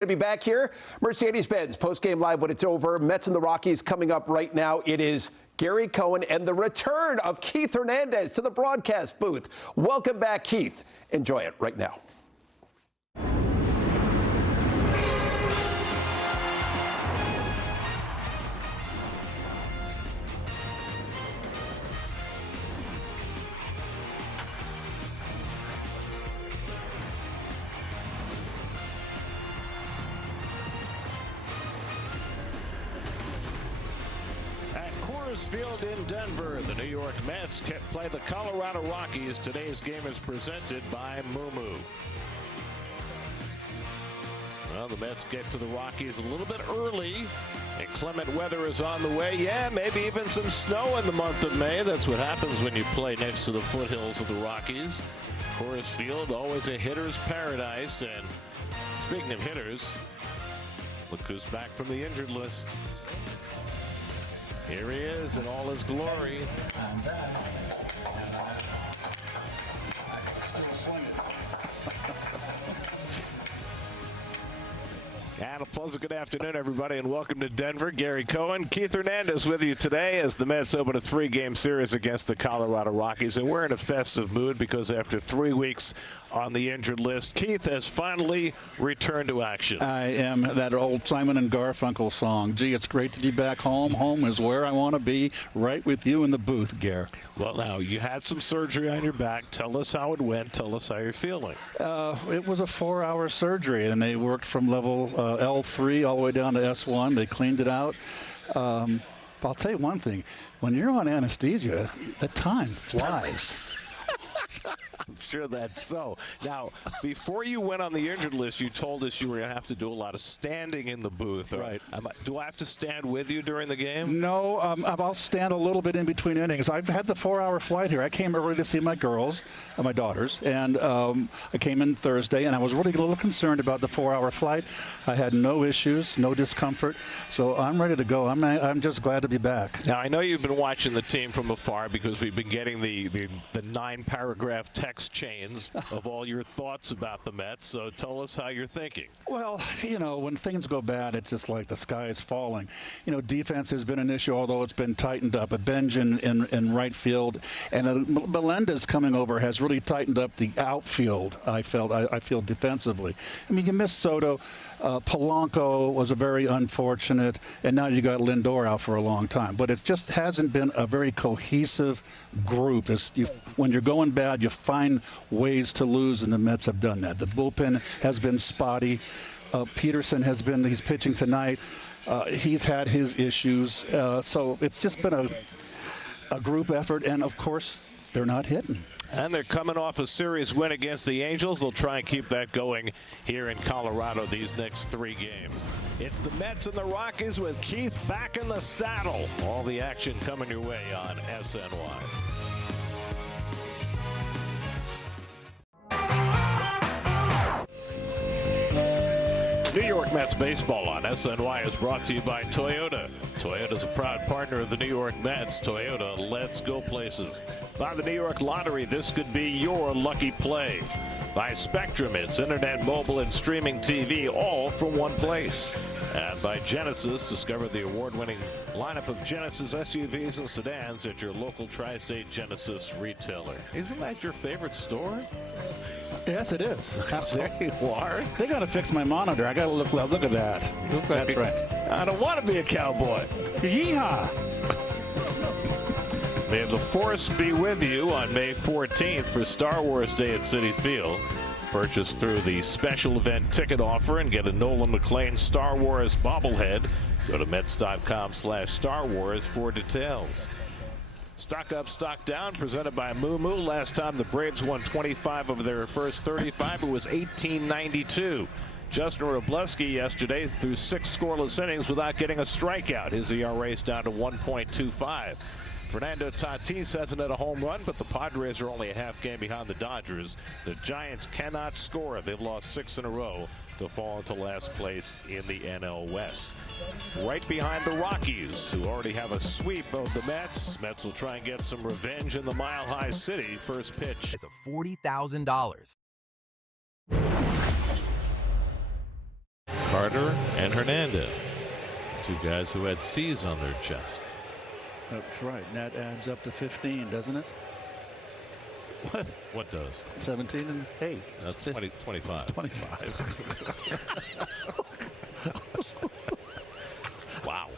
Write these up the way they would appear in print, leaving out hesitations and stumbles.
To be back here, Mercedes-Benz post-game live when it's over. Mets and the Rockies coming up right now. It is Gary Cohen and the return of Keith Hernandez to the broadcast booth. Welcome back, Keith. Enjoy it right now. Field in Denver, the New York Mets play the Colorado Rockies. Today's game is presented by Moo. Well, the Mets get to the Rockies a little bit early, and clement weather is on the way. Yeah, maybe even some snow in the month of May. That's what happens when you play next to the foothills of the Rockies. Coors Field, always a hitter's paradise. And speaking of hitters, look who's back from the injured list. Here he is in all his glory. I'm back. And I can still swing it. And a pleasant good afternoon, everybody, and welcome to Denver. Gary Cohen, Keith Hernandez with you today as the Mets open a 3-game series against the Colorado Rockies. And we're in a festive mood because after 3 weeks on the injured list, Keith has finally returned to action. I am that old Simon and Garfunkel song. Gee, it's great to be back home. Home is where I want to be, right with you in the booth, Gare. Well, now, you had some surgery on your back. Tell us how it went. Tell us how you're feeling. It was a 4-hour surgery, and they worked from level L3 all the way down to S1. They cleaned it out. I'll tell you one thing. When you're on anesthesia, the time flies. I'm sure that's so. Now, before you went on the injured list, you told us you were going to have to do a lot of standing in the booth. Right. Do I have to stand with you during the game? No, I'll stand a little bit in between innings. I've had the 4-hour flight here. I came early to see my girls, my daughters, and I came in Thursday, and I was really a little concerned about the 4-hour flight. I had no issues, no discomfort, so I'm ready to go. I'm just glad to be back. Now, I know you've been watching the team from afar because we've been getting the 9-paragraph text chains of all your thoughts about the Mets, so tell us how you're thinking. Well, when things go bad, it's just like the sky is falling. Defense has been an issue, although it's been tightened up. A Benj in right field, and Melendez coming over has really tightened up the outfield, I feel defensively. I mean, you miss Soto. Polanco was a very unfortunate, and now you got Lindor out for a long time. But it just hasn't been a very cohesive group. When you're going bad, you find ways to lose, and the Mets have done that. The bullpen has been spotty. Peterson he's pitching tonight. He's had his issues. So it's just been a group effort, and of course, they're not hitting. And they're coming off a series win against the Angels. They'll try and keep that going here in Colorado these next 3 games. It's the Mets and the Rockies with Keith back in the saddle. All the action coming your way on SNY. New York Mets baseball on SNY is brought to you by Toyota. Toyota is a proud partner of the New York Mets. Toyota, let's go places. By the New York Lottery, this could be your lucky play. By Spectrum, it's internet, mobile, and streaming TV, all from one place. And by Genesis, discover the award-winning lineup of Genesis SUVs and sedans at your local tri-state Genesis retailer. Isn't that your favorite store? Yes, it is. There you are. They got to fix my monitor. I got to look at that. That's right. I don't want to be a cowboy. Yeehaw! May the Force be with you on May 14th for Star Wars Day at Citi Field. Purchase through the special event ticket offer and get a Nolan McLean Star Wars bobblehead. Go to Mets.com/Star Wars for details. Stock up, stock down, presented by Moo. Last time the Braves won 25 of their first 35, it was 1892. Justin Robleski yesterday threw 6 scoreless innings without getting a strikeout. His ERA is down to 1.25. Fernando Tatis hasn't had a home run, but the Padres are only a half game behind the Dodgers. The Giants cannot score. They've lost 6 in a row to fall into last place in the NL West. Right behind the Rockies, who already have a sweep of the Mets. Mets will try and get some revenge in the Mile High City. First pitch. It's $40,000. Carter and Hernandez, two guys who had C's on their chest. That's right. And that adds up to 15, doesn't it? What does? 17 and 8. That's 25. 25. Wow.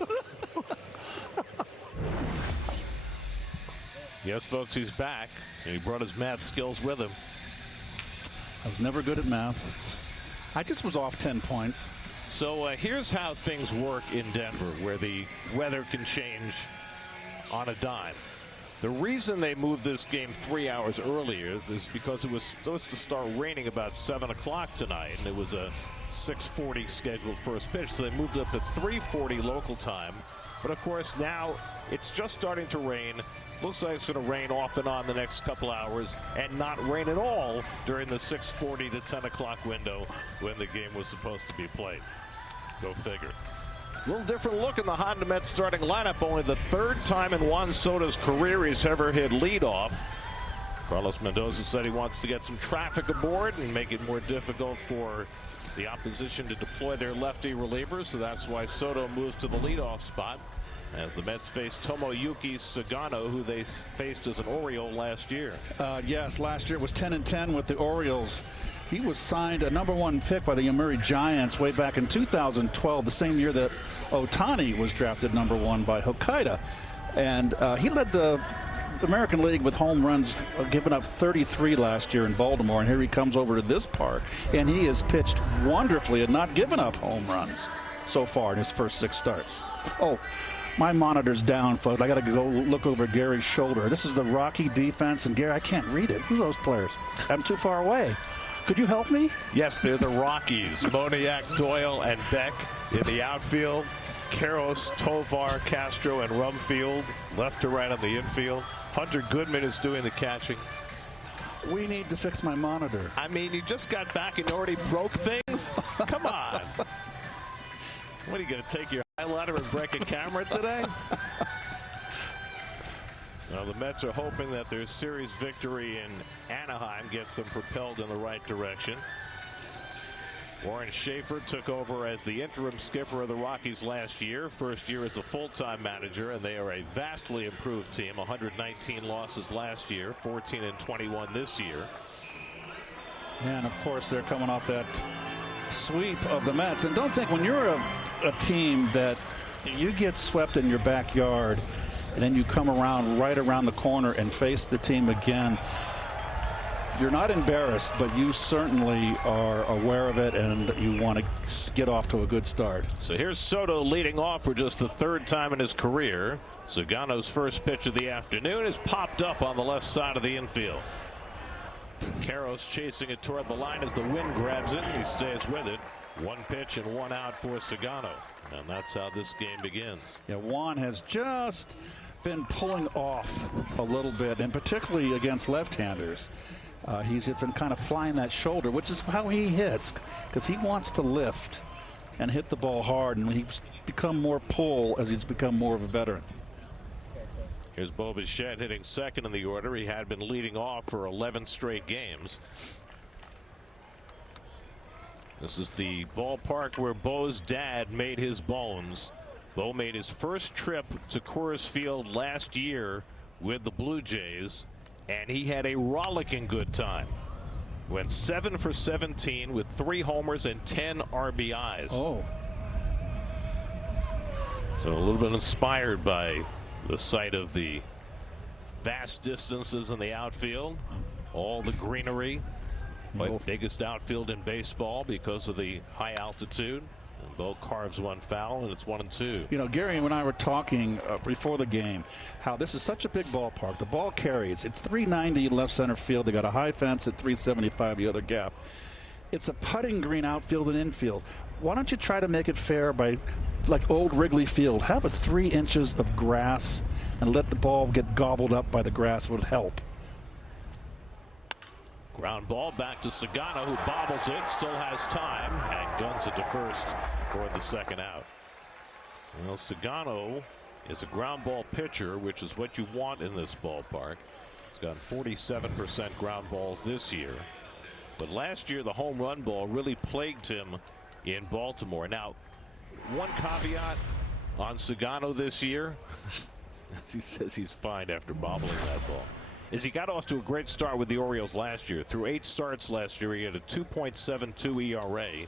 Yes, folks, he's back, and he brought his math skills with him. I was never good at math. I just was off 10 points. So here's how things work in Denver, where the weather can change on a dime. The reason they moved this game 3 hours earlier is because it was supposed to start raining about 7 o'clock tonight, and it was a 6:40 scheduled first pitch, so they moved it up to 3:40 local time. But of course now it's just starting to rain. Looks like it's going to rain off and on the next couple hours, and not rain at all during the 6:40 to 10 o'clock window when the game was supposed to be played. Go figure. A little different look in the Honda Mets starting lineup. Only the third time in Juan Soto's career he's ever hit leadoff. Carlos Mendoza said he wants to get some traffic aboard and make it more difficult for the opposition to deploy their lefty relievers, so that's why Soto moves to the leadoff spot as the Mets face Tomoyuki Sagano, who they faced as an Oriole last year. Yes, last year was 10-10 with the Orioles. He was signed a #1 pick by the Yomiuri Giants way back in 2012, the same year that Ohtani was drafted #1 by Hokkaido. And he led the American League with home runs, giving up 33 last year in Baltimore. And here he comes over to this park, and he has pitched wonderfully and not given up home runs so far in his first 6 starts. Oh, my monitor's down, folks. I got to go look over Gary's shoulder. This is the Rocky defense, and Gary, I can't read it. Who are those players? I'm too far away. Could you help me? Yes, they're the Rockies. Moniak, Doyle, and Beck in the outfield. Karros, Tovar, Castro, and Rumfield left to right on the infield. Hunter Goodman is doing the catching. We need to fix my monitor. I mean, you just got back and already broke things? Come on. What, are you going to take your highlighter and break a camera today? Well, the Mets are hoping that their series victory in Anaheim gets them propelled in the right direction. Warren Schaefer took over as the interim skipper of the Rockies last year. First year as a full-time manager, and they are a vastly improved team. 119 losses last year, 14-21 this year. And of course, they're coming off that sweep of the Mets. And don't think when you're a team that you get swept in your backyard and then you come around right around the corner and face the team again, you're not embarrassed, but you certainly are aware of it, and you want to get off to a good start. So here's Soto leading off for just the 3rd time in his career. Sagano's first pitch of the afternoon is popped up on the left side of the infield. Karros chasing it toward the line as the wind grabs it. He stays with it. 1 pitch and 1 out for Sagano. And that's how this game begins. Yeah, Juan has just been pulling off a little bit, and particularly against left-handers. He's been kind of flying that shoulder, which is how he hits, because he wants to lift and hit the ball hard, and he's become more pull as he's become more of a veteran. Here's Bo Bichette hitting second in the order. He had been leading off for 11 straight games. This is the ballpark where Bo's dad made his bones. Bo made his first trip to Coors Field last year with the Blue Jays, and he had a rollicking good time. Went 7 for 17 with 3 homers and 10 RBIs. Oh. So a little bit inspired by the sight of the vast distances in the outfield, all the greenery. Biggest outfield in baseball because of the high altitude. And Bo carves 1 foul, and it's 1-2. You know, Gary and I were talking before the game how this is such a big ballpark. The ball carries. It's 390 left center field. They got a high fence at 375 the other gap. It's a putting green outfield and infield. Why don't you try to make it fair by, like old Wrigley Field, have a 3 inches of grass and let the ball get gobbled up by the grass? Would help. Ground ball back to Sagano, who bobbles it, still has time, and guns it to first for the 2nd out. Well, Sagano is a ground ball pitcher, which is what you want in this ballpark. He's got 47% ground balls this year. But last year, the home run ball really plagued him in Baltimore. Now, one caveat on Sagano this year, as he says he's fine after bobbling that ball, is he got off to a great start with the Orioles last year. Through 8 starts last year, he had a 2.72 ERA.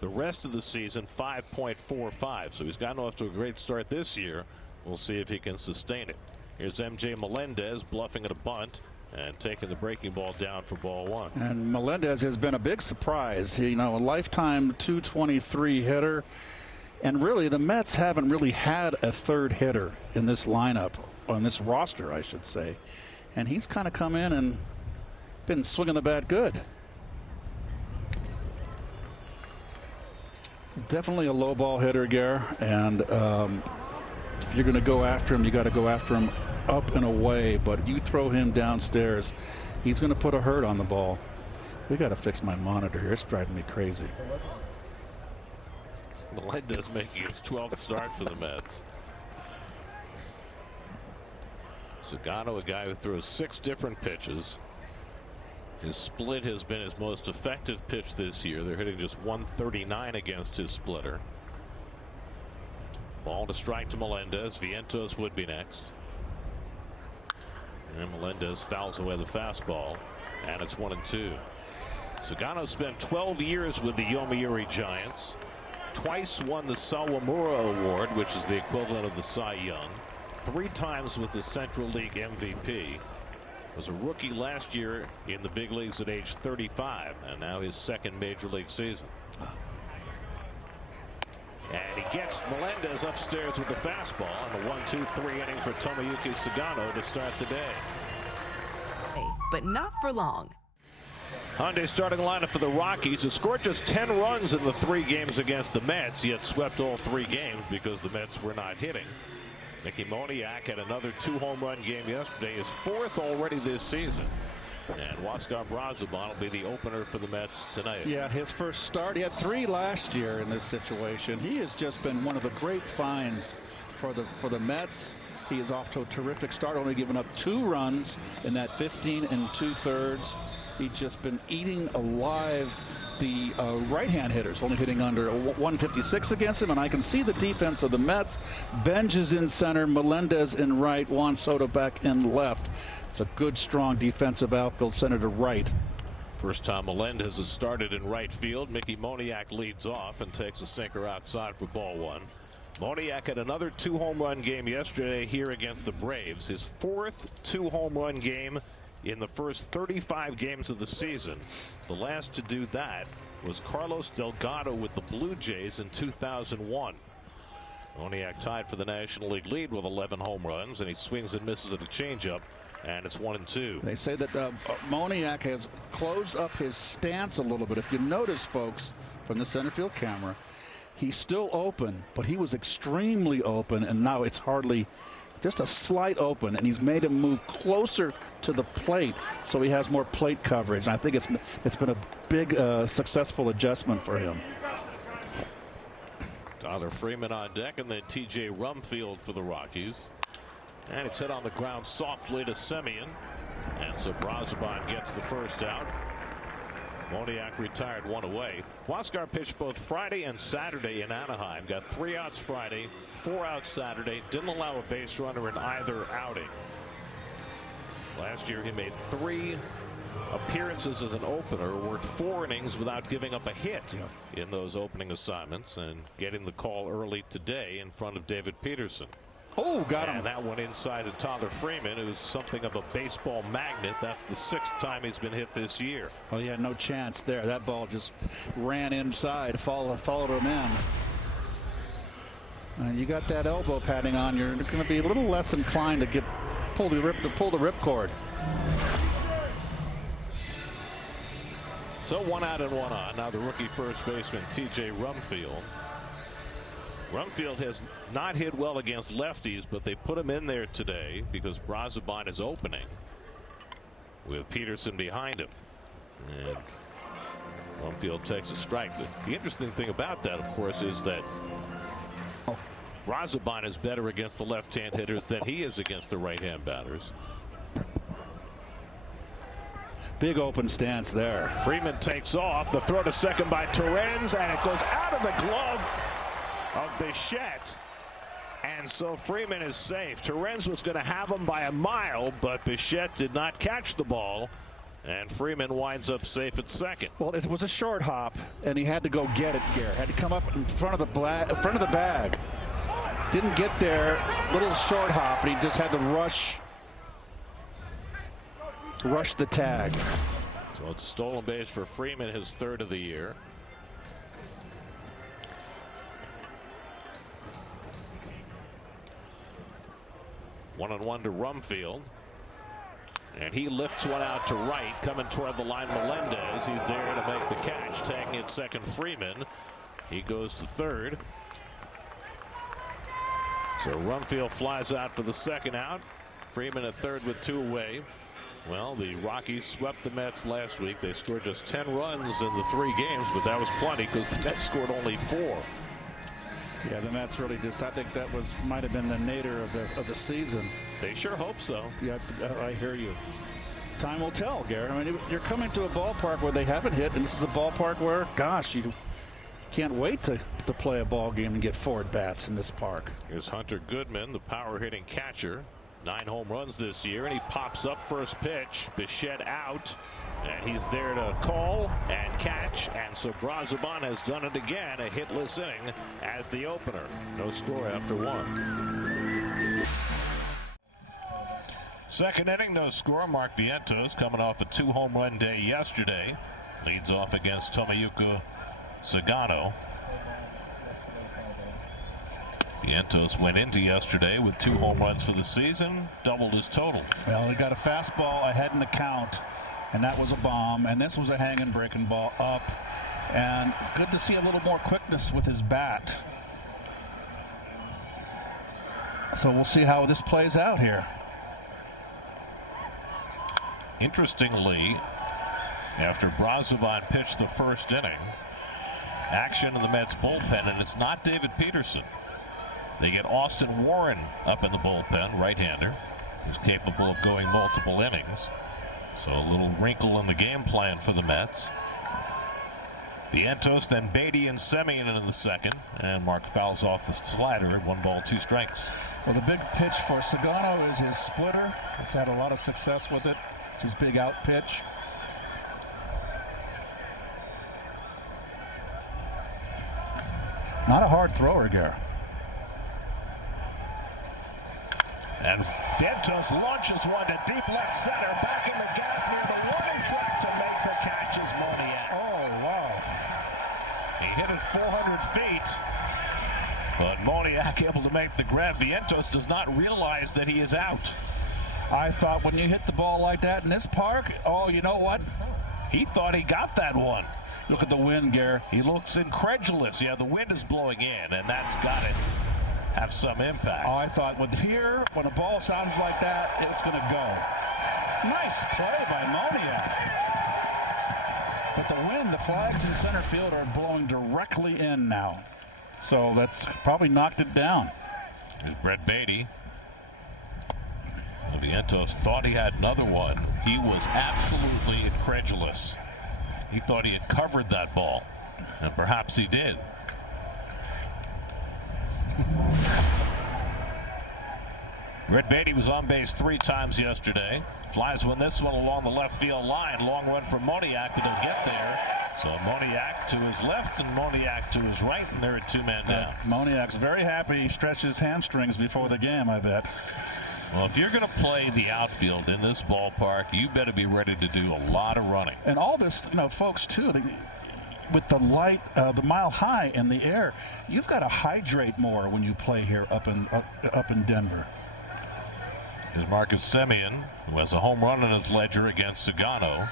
The rest of the season, 5.45. So he's gotten off to a great start this year. We'll see if he can sustain it. Here's MJ Melendez bluffing at a bunt and taking the breaking ball down for ball 1. And Melendez has been a big surprise. He, a lifetime 223 hitter. And really, the Mets haven't really had a third hitter in this lineup, on this roster, I should say. And he's kind of come in and been swinging the bat good. He's definitely a low ball hitter, Gare. And if you're going to go after him, you got to go after him up and away. But you throw him downstairs, he's going to put a hurt on the ball. We got to fix my monitor here. It's driving me crazy. Melendez making his 12th start for the Mets. Sagano, a guy who throws 6 different pitches. His split has been his most effective pitch this year. They're hitting just 139 against his splitter. Ball to strike to Melendez. Vientos would be next. And Melendez fouls away the fastball. And it's 1-2. Sagano spent 12 years with the Yomiuri Giants. Twice won the Sawamura Award, which is the equivalent of the Cy Young. 3 times was the Central League MVP. Was a rookie last year in the big leagues at age 35, and now his second major league season. And he gets Melendez upstairs with the fastball in the 1-2-3 inning for Tomoyuki Sagano to start the day. But not for long. Hyundai starting lineup for the Rockies has scored just 10 runs in the 3 games against the Mets, yet swept all 3 games because the Mets were not hitting. Mickey Moniak had another 2-home run game yesterday, his 4th already this season. And Huascar Brazoban will be the opener for the Mets tonight. Yeah, his first start. He had 3 last year in this situation. He has just been one of the great finds for the Mets. He is off to a terrific start, only giving up 2 runs in that 15 2/3. He's just been eating alive the right-hand hitters, only hitting under 156 against him. And I can see the defense of the Mets. Benj is in center, Melendez in right, Juan Soto back in left. It's a good, strong defensive outfield center to right. First time Melendez has started in right field. Mickey Moniak leads off and takes a sinker outside for ball 1. Moniak had another 2-home run game yesterday here against the Braves. His 4th 2-home run game in the first 35 games of the season. The last to do that was Carlos Delgado with the Blue Jays in 2001. Moniak tied for the National League lead with 11 home runs, and he swings and misses at a changeup, and it's 1-2. They say that Moniak has closed up his stance a little bit. If you notice, folks, from the center field camera, he's still open, but he was extremely open, and now it's hardly just a slight open, and he's made him move closer to the plate so he has more plate coverage. And I think it's been a big successful adjustment for him. Tyler Freeman on deck, and then TJ Rumfield for the Rockies. And it's hit on the ground softly to Semien. And so Brazoban gets the first out. Moniak retired 1 away. Huascar pitched both Friday and Saturday in Anaheim. Got 3 outs Friday, 4 outs Saturday. Didn't allow a base runner in either outing. Last year he made 3 appearances as an opener, worked 4 innings without giving up a hit in those opening assignments, and getting the call early today in front of David Peterson. Oh, got him. And that one inside to Tyler Freeman, who's something of a baseball magnet. That's the 6th time he's been hit this year. Well, he had no chance there. That ball just ran inside, followed him in. And you got that elbow padding on. You're going to be a little less inclined to pull the ripcord. So 1 out and 1 on. Now the rookie first baseman TJ Rumfield. Rumfield has not hit well against lefties, but they put him in there today because Brazoban is opening with Peterson behind him. And Rumfield takes a strike. The interesting thing about that, of course, is that Brazoban is better against the left-hand hitters than he is against the right-hand batters. Big open stance there. Freeman takes off. The throw to second by Torrens, and it goes out of the glove of Bichette. And so Freeman is safe. Torrens was going to have him by a mile, but Bichette did not catch the ball. And Freeman winds up safe at second. Well, it was a short hop, and he had to go get it, Garrett. Had to come up in front of the bag. Didn't get there. Little short hop, and he just had to rush the tag. So it's stolen base for Freeman, his third of the year. One-on-one to Rumfield. And he lifts one out to right, coming toward the line. Melendez, he's there to make the catch, tagging at second Freeman. He goes to third. So Rumfield flies out for the second out. Freeman at third with two away. Well, the Rockies swept the Mets last week. They scored just 10 runs in the 3 games, but that was plenty because the Mets scored only 4. Yeah, the Mets really just, I think that might have been the nadir of the season. They sure hope so. Yeah, I hear you. Time will tell, Gary. I mean, you're coming to a ballpark where they haven't hit, and this is a ballpark where, gosh, you can't wait to play a ball game and get 4 at-bats in this park. Here's Hunter Goodman, the power-hitting catcher. 9 home runs this year, and he pops up first pitch. Bichette out, and he's there to call and catch. And so Brazoban has done it again, a hitless inning as the opener. No score after 1. Second inning, no score. Mark Vientos coming off a 2-home run day yesterday. Leads off against Tomoyuki Sagano. Vientos went into yesterday with 2 home runs for the season, doubled his total. Well, he got a fastball ahead in the count, and that was a bomb. And this was a hanging, breaking ball up. And good to see a little more quickness with his bat. So we'll see how this plays out here. Interestingly, after Brazoban pitched the first inning, action in the Mets bullpen, and it's not David Peterson. They get Austin Warren up in the bullpen, right-hander, who's capable of going multiple innings. So a little wrinkle in the game plan for the Mets. Vientos, then Beatty and Semien in the second, and Mark fouls off the slider at 1 ball, 2 strikes. Well, the big pitch for Sagano is his splitter. He's had a lot of success with it. It's his big out pitch. Not a hard thrower, Gare. And Vientos launches one to deep left center, back in the gap near the warning track to make the catch is Moniak. Oh, wow. He hit it 400 feet, but Moniak able to make the grab. Vientos does not realize that he is out. I thought when you hit the ball like that in this park, oh, you know what? He thought he got that one. Look at the wind, Gare. He looks incredulous. Yeah, the wind is blowing in, and that's got to have some impact. Oh, I thought when a ball sounds like that, it's going to go. Nice play by Moniak. But the wind, the flags in center field are blowing directly in now. So that's probably knocked it down. Here's Brett Beatty. Vientos thought he had another one. He was absolutely incredulous. He thought he had covered that ball, and perhaps he did. Brett Beatty was on base 3 times yesterday. Flies one this one along the left field line. Long run from Moniak, but he'll get there. So Moniak to his left and Moniak to his right, and they're at 2-man down. Moniak's very happy. He stretched his hamstrings before the game, I bet. Well, if you're going to play the outfield in this ballpark, you better be ready to do a lot of running. And all this, folks, too, with the light, the mile high in the air, you've got to hydrate more when you play here up in Denver. Here's Marcus Semien, who has a home run in his ledger against Sagano.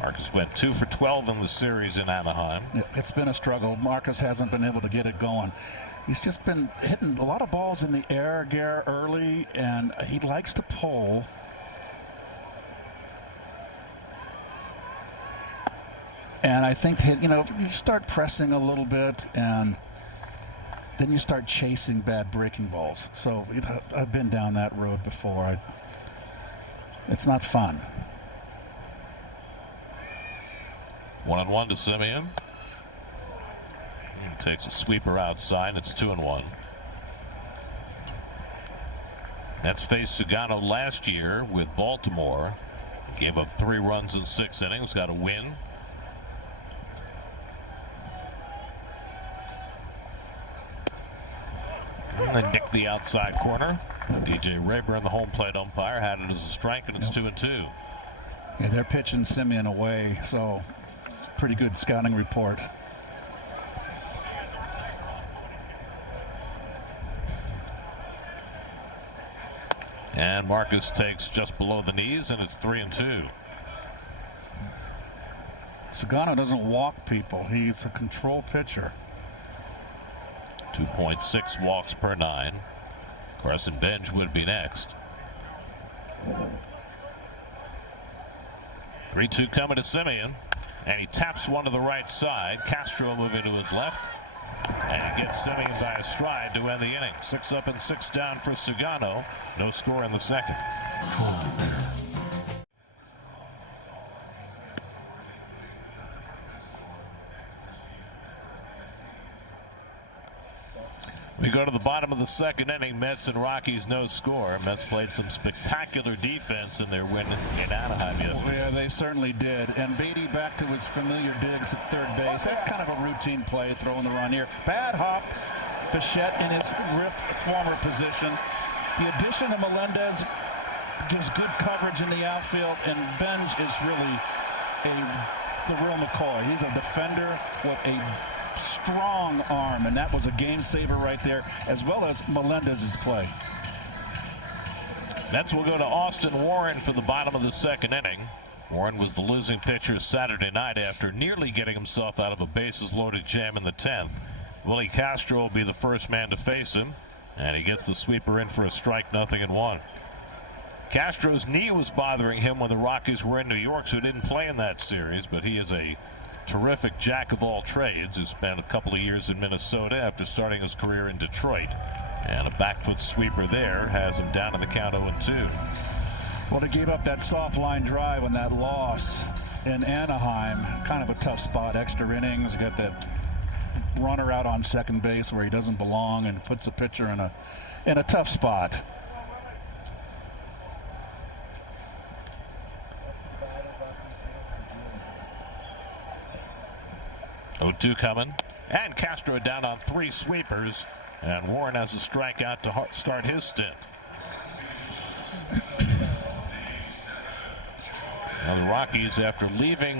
Marcus went 2 for 12 in the series in Anaheim. It's been a struggle. Marcus hasn't been able to get it going. He's just been hitting a lot of balls in the air, Gare, early, and he likes to pull. And I think, you start pressing a little bit, and then you start chasing bad breaking balls. So I've been down that road before. It's not fun. 1-1 to Simeon. He takes a sweeper outside. It's 2-1. Mets faced Sugano last year with Baltimore. Gave up 3 runs in 6 innings. Got a win. And they nicked the outside corner. DJ Rayburn, the home plate umpire, had it as a strike, and it's 2-2. Yeah, they're pitching Simeon away, so it's a pretty good scouting report. And Marcus takes just below the knees, and it's 3-2. Sugano doesn't walk people. He's a control pitcher. 2.6 walks per 9. Carson Benj would be next. 3-2 coming to Simeon, and he taps one to the right side. Castro moving to his left, and he gets Simeon by a stride to end the inning. 6 up and 6 down for Sugano. No score in the second. We go to the bottom of the second inning. Mets and Rockies, no score. Mets played some spectacular defense in their win in Anaheim yesterday. Yeah, they certainly did. And Beatty back to his familiar digs at third base. That's kind of a routine play, throwing the run here. Bad hop. Bichette in his ripped former position. The addition of Melendez gives good coverage in the outfield, and Benj is really the real McCoy. He's a defender with a strong arm, and that was a game saver right there, as well as Melendez's play. Mets will go to Austin Warren for the bottom of the second inning. Warren was the losing pitcher Saturday night after nearly getting himself out of a bases-loaded jam in the 10th. Willie Castro will be the first man to face him, and he gets the sweeper in for a strike, 0-1. Castro's knee was bothering him when the Rockies were in New York, so he didn't play in that series, but he is a terrific jack of all trades who spent a couple of years in Minnesota after starting his career in Detroit. And a back foot sweeper there has him down in the count 0-2. Well, they gave up that soft line drive on that loss in Anaheim. Kind of a tough spot. Extra innings. Got that runner out on second base where he doesn't belong, and puts the pitcher in a tough spot. Oh-2 coming, and Castro down on 3 sweepers, and Warren has a strikeout to start his stint. Now the Rockies, after leaving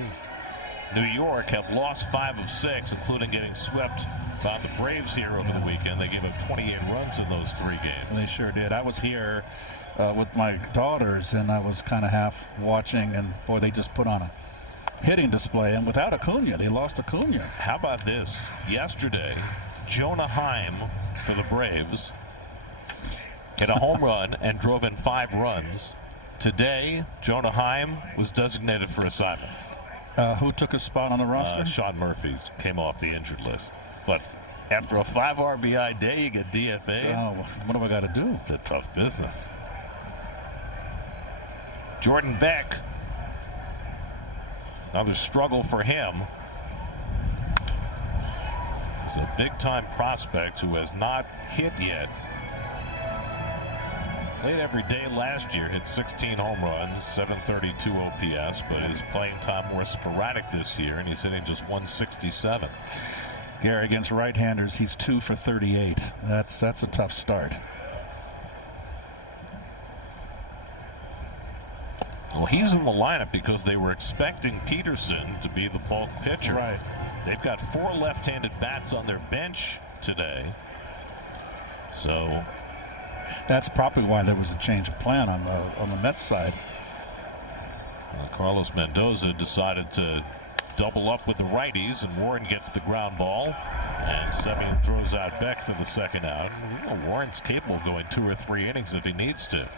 New York, have lost 5 of 6, including getting swept by the Braves here over the weekend. They gave up 28 runs in those 3 games. They sure did. I was here with my daughters, and I was kind of half watching, and boy, they just put on a hitting display, and without Acuna, they lost Acuna. How about this? Yesterday, Jonah Heim for the Braves hit a home run and drove in 5 runs. Today, Jonah Heim was designated for assignment. Who took his spot on the roster? Sean Murphy came off the injured list. But after a 5 RBI day, you get DFA. Oh, what do I got to do? It's a tough business. Jordan Beck, another struggle for him. He's a big-time prospect who has not hit yet. Played every day last year, hit 16 home runs, 732 OPS, but his playing time more sporadic this year, and he's hitting just 167. Gary, against right-handers, he's 2 for 38. That's a tough start. Well, he's in the lineup because they were expecting Peterson to be the bulk pitcher. Right. They've got 4 left-handed bats on their bench today. So that's probably why there was a change of plan on the Mets side. Carlos Mendoza decided to double up with the righties, and Warren gets the ground ball, and Simeon throws out Beck for the second out. Well, Warren's capable of going 2 or 3 innings if he needs to.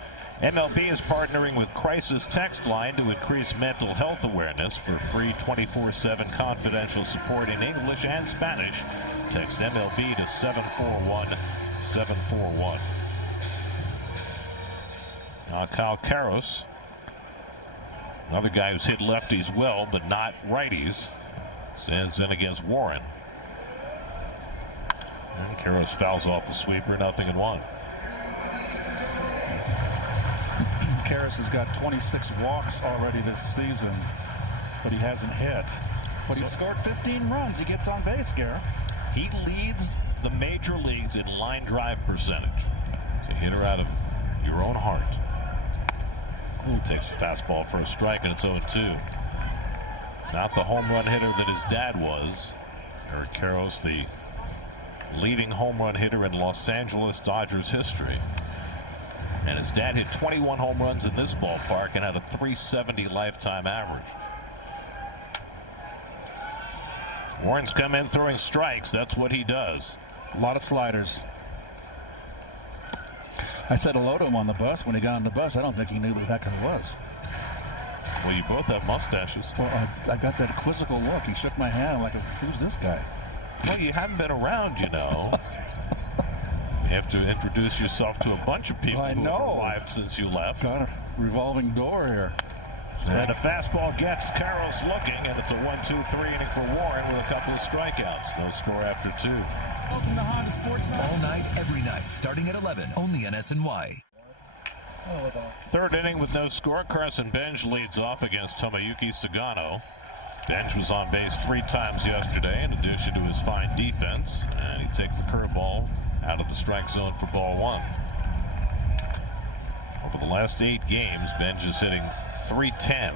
MLB is partnering with Crisis Text Line to increase mental health awareness. For free 24/7 confidential support in English and Spanish, text MLB to 741-741. Now Kyle Karros Another guy who's hit lefties well, but not righties. Stands in against Warren. And Karros fouls off the sweeper, 0-1. Karros has got 26 walks already this season, but he hasn't hit. But he scored 15 runs. He gets on base, Garrett. He leads the major leagues in line drive percentage. It's a hitter out of your own heart. Ooh, takes a fastball for a strike, and it's 0-2. Not the home run hitter that his dad was. Eric Karros, the leading home run hitter in Los Angeles Dodgers history. And his dad hit 21 home runs in this ballpark and had a .370 lifetime average. Warren's come in throwing strikes. That's what he does. A lot of sliders. I said hello to him on the bus when he got on the bus. I don't think he knew who the heck I was. Well, you both have mustaches. Well, I got that quizzical look. He shook my hand. I'm like, who's this guy? Well, you haven't been around, you know. You have to introduce yourself to a bunch of people who have arrived since you left. Got a revolving door here. And a fastball gets Karros looking, and it's a 1-2-3 inning for Warren with a couple of strikeouts. No score after 2. Welcome to Honda Sports Night. All night, every night, starting at 11, only on SNY. Third inning with no score. Carson Benj leads off against Tomoyuki Sugano. Benj was on base 3 times yesterday in addition to his fine defense, and he takes the curveball out of the strike zone for ball 1. Over the last 8 games, Benj is hitting .310.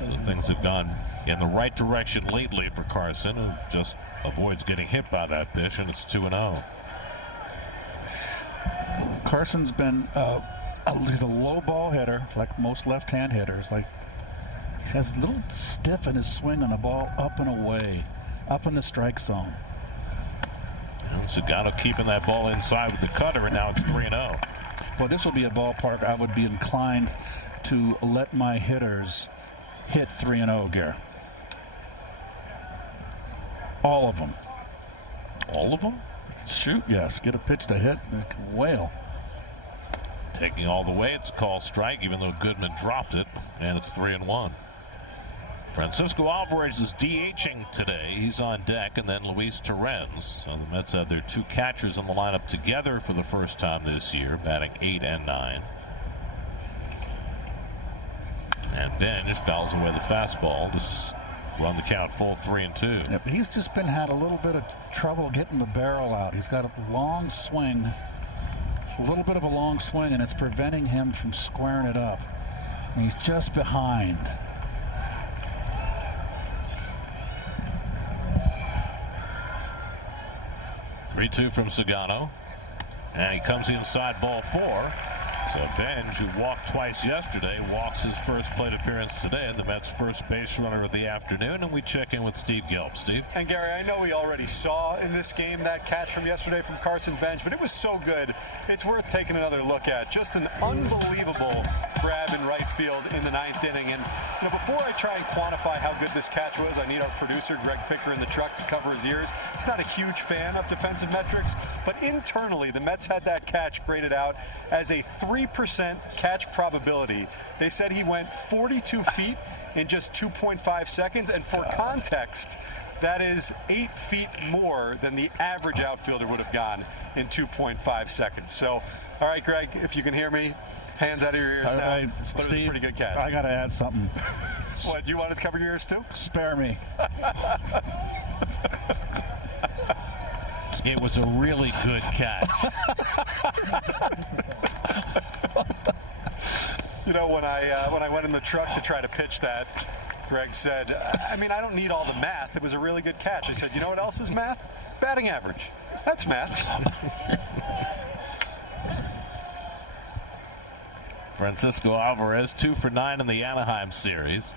So things have gone in the right direction lately for Carson, who just avoids getting hit by that pitch, and it's 2-0. Carson's been he's a low ball hitter, like most left-hand hitters. Like, he has a little stiff in his swing on the ball, up and away, up in the strike zone. And Sugano keeping that ball inside with the cutter, and now it's 3-0. Well, this will be a ballpark I would be inclined to let my hitters hit 3-0, Gare. All of them. All of them? Shoot, yes. Get a pitch to hit. Whale. Taking all the way, it's a call strike, even though Goodman dropped it, and it's 3-1. Francisco Alvarez is DHing today. He's on deck, and then Luis Torrens. So the Mets have their 2 catchers in the lineup together for the first time this year, batting 8 and 9. And Benj fouls away the fastball to run the count full 3-2. Yep, he's just had a little bit of trouble getting the barrel out. He's got a long swing, a little bit of a long swing, and it's preventing him from squaring it up. And he's just behind. Three-2 from Sugano, and he comes inside ball 4. So Benj, who walked twice yesterday, walks his first plate appearance today, and the Mets' first base runner of the afternoon. And we check in with Steve Gelb. Steve? And Gary, I know we already saw in this game that catch from yesterday from Carson Benj, but it was so good, it's worth taking another look at. Just an unbelievable grab in right field in the 9th inning. And before I try and quantify how good this catch was, I need our producer, Greg Picker, in the truck to cover his ears. He's not a huge fan of defensive metrics, but internally, the Mets had that catch graded out as a 3% catch probability. They said he went 42 feet in just 2.5 seconds, and for context, that is 8 feet more than the average outfielder would have gone in 2.5 seconds. So, all right, Greg, if you can hear me, hands out of your ears now. But it was a pretty good catch. I got to add something. What, you wanted to cover your ears too? Spare me. It was a really good catch. When I went in the truck to try to pitch that, Greg said, I don't need all the math. It was a really good catch. I said, you know what else is math? Batting average. That's math. Francisco Alvarez, 2 for 9 in the Anaheim series.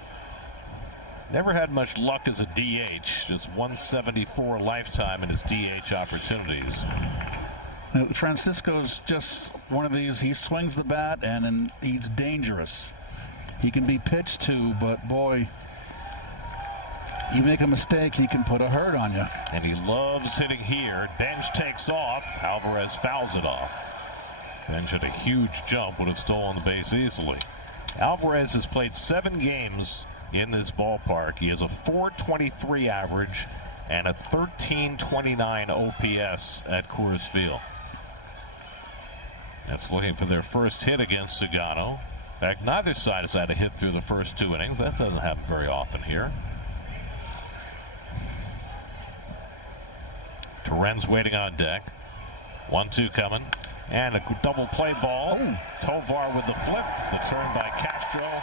Never had much luck as a DH, just 174 lifetime in his DH opportunities. Francisco's just one of these, he swings the bat and he's dangerous. He can be pitched to, but boy, you make a mistake, he can put a hurt on you. And he loves hitting here. Benj takes off, Alvarez fouls it off. Benj had a huge jump, would have stolen the base easily. Alvarez has played 7 games in this ballpark. He has a .423 average and a 1329 OPS at Coors Field. That's looking for their first hit against Sagano. In fact, neither side has had a hit through the first 2 innings. That doesn't happen very often here. Torrens waiting on deck. 1-2 coming. And a double play ball. Tovar with the flip. The turn by Castro.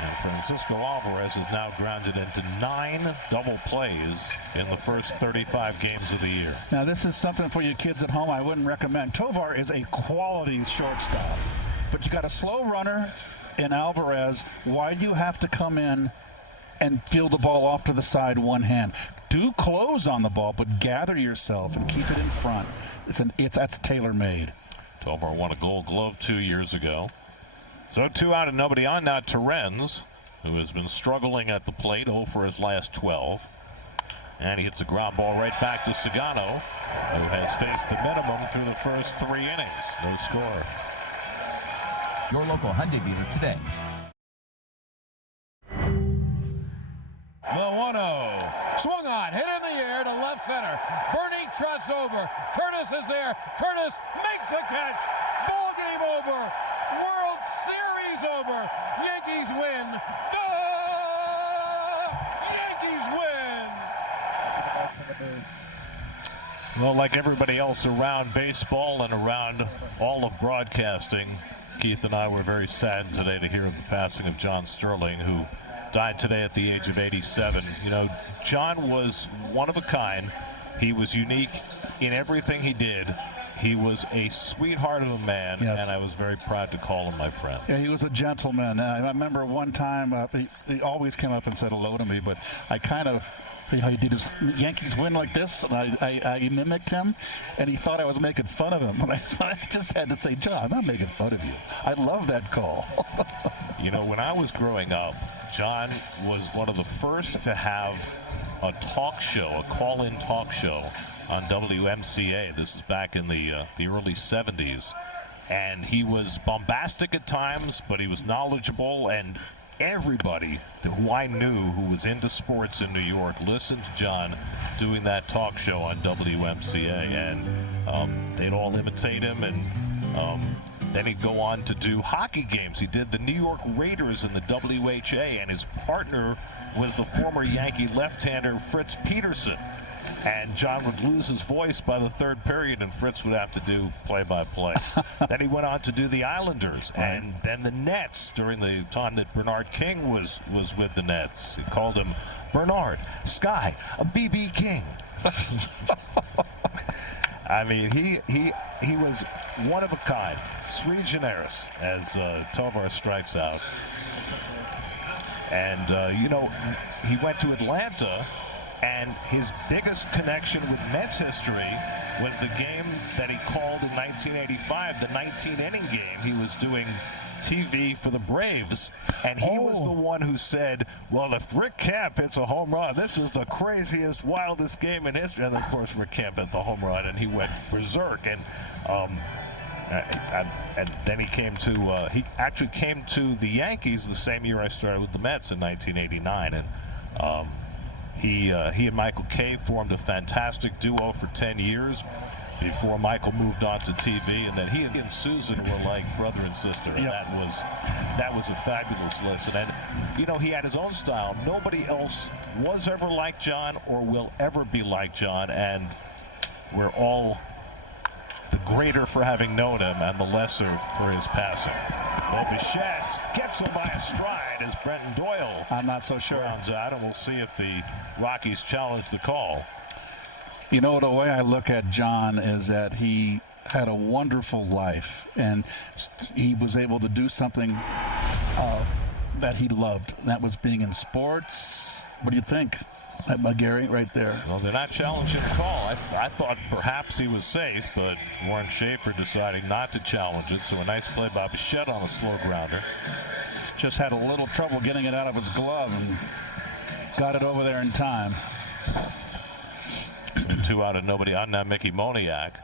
And Francisco Alvarez is now grounded into 9 double plays in the first 35 games of the year. Now, this is something for you kids at home I wouldn't recommend. Tovar is a quality shortstop, but you got a slow runner in Alvarez. Why do you have to come in and field the ball off to the side one hand? Do close on the ball, but gather yourself and keep it in front. That's tailor-made. Tovar won a Gold Glove 2 years ago. So 2 out and nobody on. Now Torrens, who has been struggling at the plate, 0 for his last 12. And he hits a ground ball right back to Sagano, who has faced the minimum through the first 3 innings. No score. Your local Hyundai dealer today. The 1-0. Swung on, hit in the air to left center. Bernie trots over. Curtis is there. Curtis makes the catch. Ball game over. World Series over. Yankees win. The Yankees win. Well, like everybody else around baseball and around all of broadcasting, Keith and I were very saddened today to hear of the passing of John Sterling, who died today at the age of 87. You know, John was one of a kind. He was unique in everything he did. He was a sweetheart of a man, yes. And I was very proud to call him my friend. Yeah, he was a gentleman. I remember one time he always came up and said hello to me, but I kind of, he did his Yankees win like this, and I mimicked him, and he thought I was making fun of him. And I just had to say, John, I'm not making fun of you. I love that call. You know, when I was growing up, John was one of the first to have a talk show, a call-in talk show on WMCA. This is back in the early 70s. And he was bombastic at times, but he was knowledgeable, and everybody who I knew who was into sports in New York listened to John doing that talk show on WMCA, and they'd all imitate him, and then he'd go on to do hockey games. He did the New York Raiders in the WHA, and his partner was the former Yankee left-hander Fritz Peterson. And John would lose his voice by the 3rd period, and Fritz would have to do play-by-play. Then he went on to do the Islanders, and then the Nets during the time that Bernard King was with the Nets. He called him Bernard, Sky, a BB King. I mean, he was one of a kind, sui generis, as Tovar strikes out. And, you know, he went to Atlanta, and his biggest connection with Mets history was the game that he called in 1985, the 19-inning game. He was doing TV for the Braves, and he was the one who said, well, if Rick Camp hits a home run, this is the craziest, wildest game in history. And, of course, Rick Camp hit the home run, and he went berserk. And then he actually came to the Yankees the same year I started with the Mets in 1989. And he and Michael Kay formed a fantastic duo for 10 years before Michael moved on to TV, and then he and Susan were like brother and sister, and that was a fabulous listen. And you know, he had his own style. Nobody else was ever like John or will ever be like John, and we're all the greater for having known him and the lesser for his passing. Well, Bichette gets him by a stride as Brenton Doyle, I'm not so sure, rounds out, and we'll see if the Rockies challenge the call. You know, the way I look at John is that he had a wonderful life, and he was able to do something that he loved. That was being in sports. What do you think? Gary, right there. Well, they're not challenging the call. I thought perhaps he was safe, but Warren Schaefer deciding not to challenge it. So a nice play by Bichette on a slow grounder. Just had a little trouble getting it out of his glove and got it over there in time. So 2 out and nobody on now, Mickey Moniak.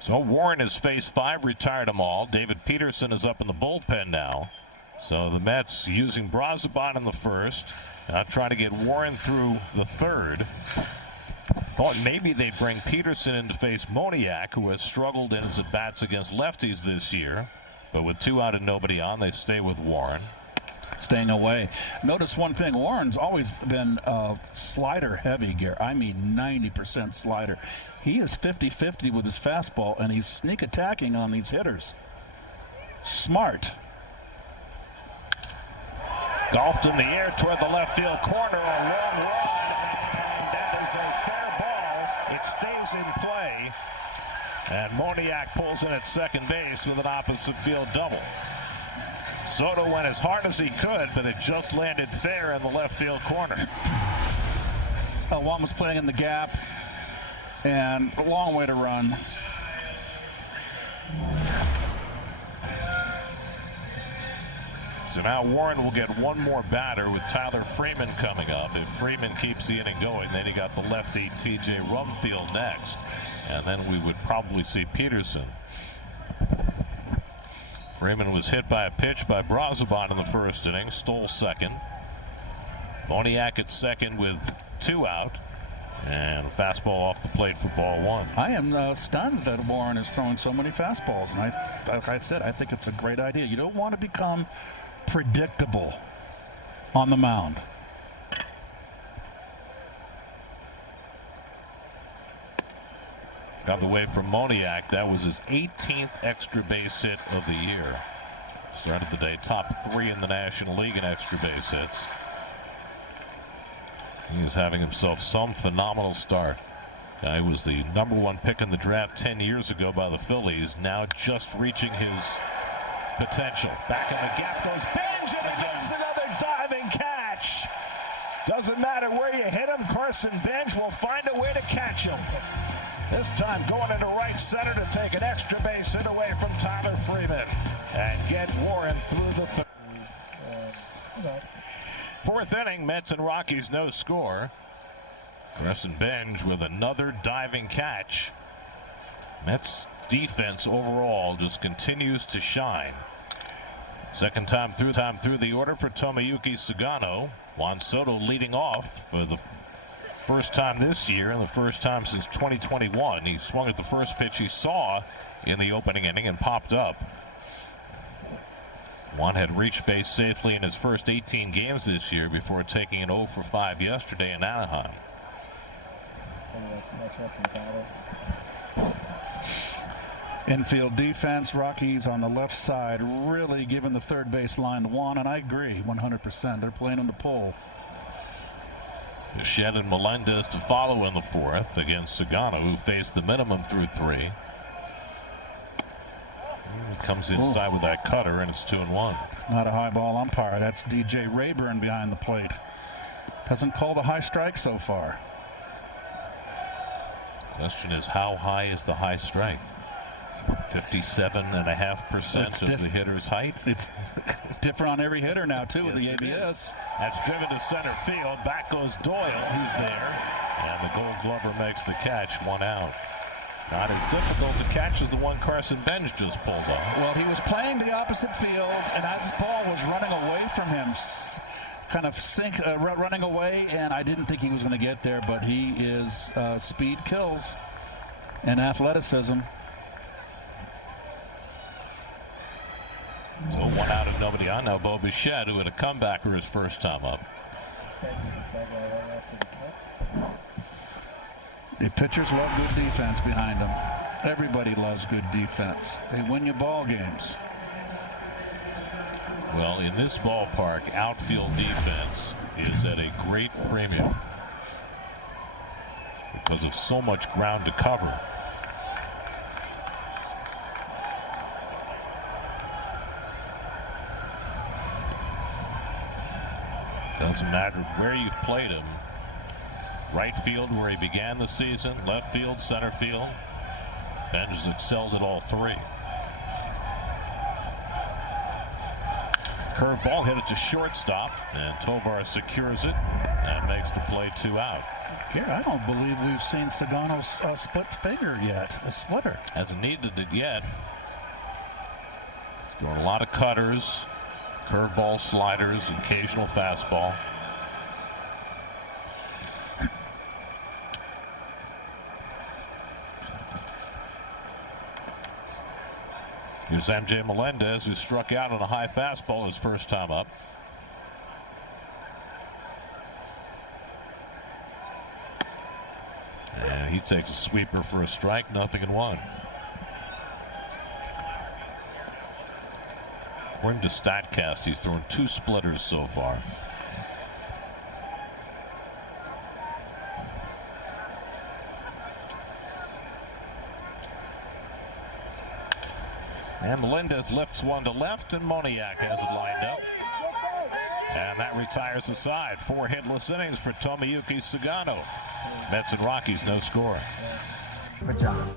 So Warren has faced 5, retired them all. David Peterson is up in the bullpen now. So the Mets using Brazoban in the first, trying to get Warren through the third. Thought maybe they'd bring Peterson in to face Moniak, who has struggled in his at-bats against lefties this year. But with 2 out and nobody on, they stay with Warren. Staying away. Notice one thing, Warren's always been slider heavy, Gary. I mean 90% slider. He is 50-50 with his fastball, and he's sneak attacking on these hitters. Smart. Golfed in the air toward the left field corner, a long run, and that is a fair ball. It stays in play, and Moniak pulls in at second base with an opposite field double. Soto went as hard as he could, but it just landed fair in the left field corner. Juan was playing in the gap, and a long way to run. So now Warren will get one more batter with Tyler Freeman coming up. If Freeman keeps the inning going, then he got the lefty T.J. Rumfield next. And then we would probably see Peterson. Freeman was hit by a pitch by Brazoban in the first inning, stole second. Moniak at second with 2 out. And a fastball off the plate for ball 1. I am stunned that Warren is throwing so many fastballs. And like I said, I think it's a great idea. You don't want to become predictable on the mound. Got away from Moniak. That was his 18th extra base hit of the year. Started the day top 3 in the National League in extra base hits. He is having himself some phenomenal start. Guy was the #1 pick in the draft 10 years ago by the Phillies, now just reaching his potential. Back in the gap goes Benj, and he gets another diving catch. Doesn't matter where you hit him, Carson Benj will find a way to catch him. This time going into right center to take an extra base hit away from Tyler Freeman and get Warren through the third. Fourth inning, Mets and Rockies no score. Carson Benj with another diving catch. Mets defense overall just continues to shine. Second time through the order for Tomoyuki Sugano. Juan Soto leading off for the first time this year and the first time since 2021. He swung at the first pitch he saw in the opening inning and popped up. Juan had reached base safely in his first 18 games this year before taking an 0 for 5 yesterday in Anaheim. Infield defense, Rockies on the left side really giving the third base line to Juan, and I agree 100%. They're playing on the pole. Bichette and Melendez to follow in the fourth against Sugano, who faced the minimum through 3. Comes inside with that cutter, and it's 2-1. Not a high ball umpire. That's DJ Rayburn behind the plate. Doesn't call the high strike so far. Question is, how high is the high strike? 57.5% of the hitter's height. It's different on every hitter now, too, with the ABS. That's driven to center field. Back goes Doyle. He's there. And the Gold Glover makes the catch. 1 out. Not as difficult to catch as the one Carson Benj just pulled off. Well, he was playing the opposite field, and as ball was running away from him, kind of running away, and I didn't think he was going to get there, but he is speed kills and athleticism. So 1 out and nobody on. Now Bo Bichette, who had a comebacker his first time up. The pitchers love good defense behind them. Everybody loves good defense. They win you ball games. Well, in this ballpark, outfield defense is at a great premium because of so much ground to cover. Doesn't matter where you've played him. Right field where he began the season, left field, center field. Benj has excelled at all 3. Curveball hit it to shortstop, and Tovar secures it and makes the play 2 out. Yeah, I don't believe we've seen Sugano's split finger yet, a splitter. Hasn't needed it yet. He's throwing a lot of cutters, Curveball, sliders, occasional fastball. Here's MJ Melendez, who struck out on a high fastball his first time up. And he takes a sweeper for a strike, 0-1. According to StatCast, he's thrown 2 splitters so far. And Melendez lifts one to left, and Moniak has it lined up. And that retires the side. 4 hitless innings for Tomoyuki Sugano. Mets and Rockies, no score. For John.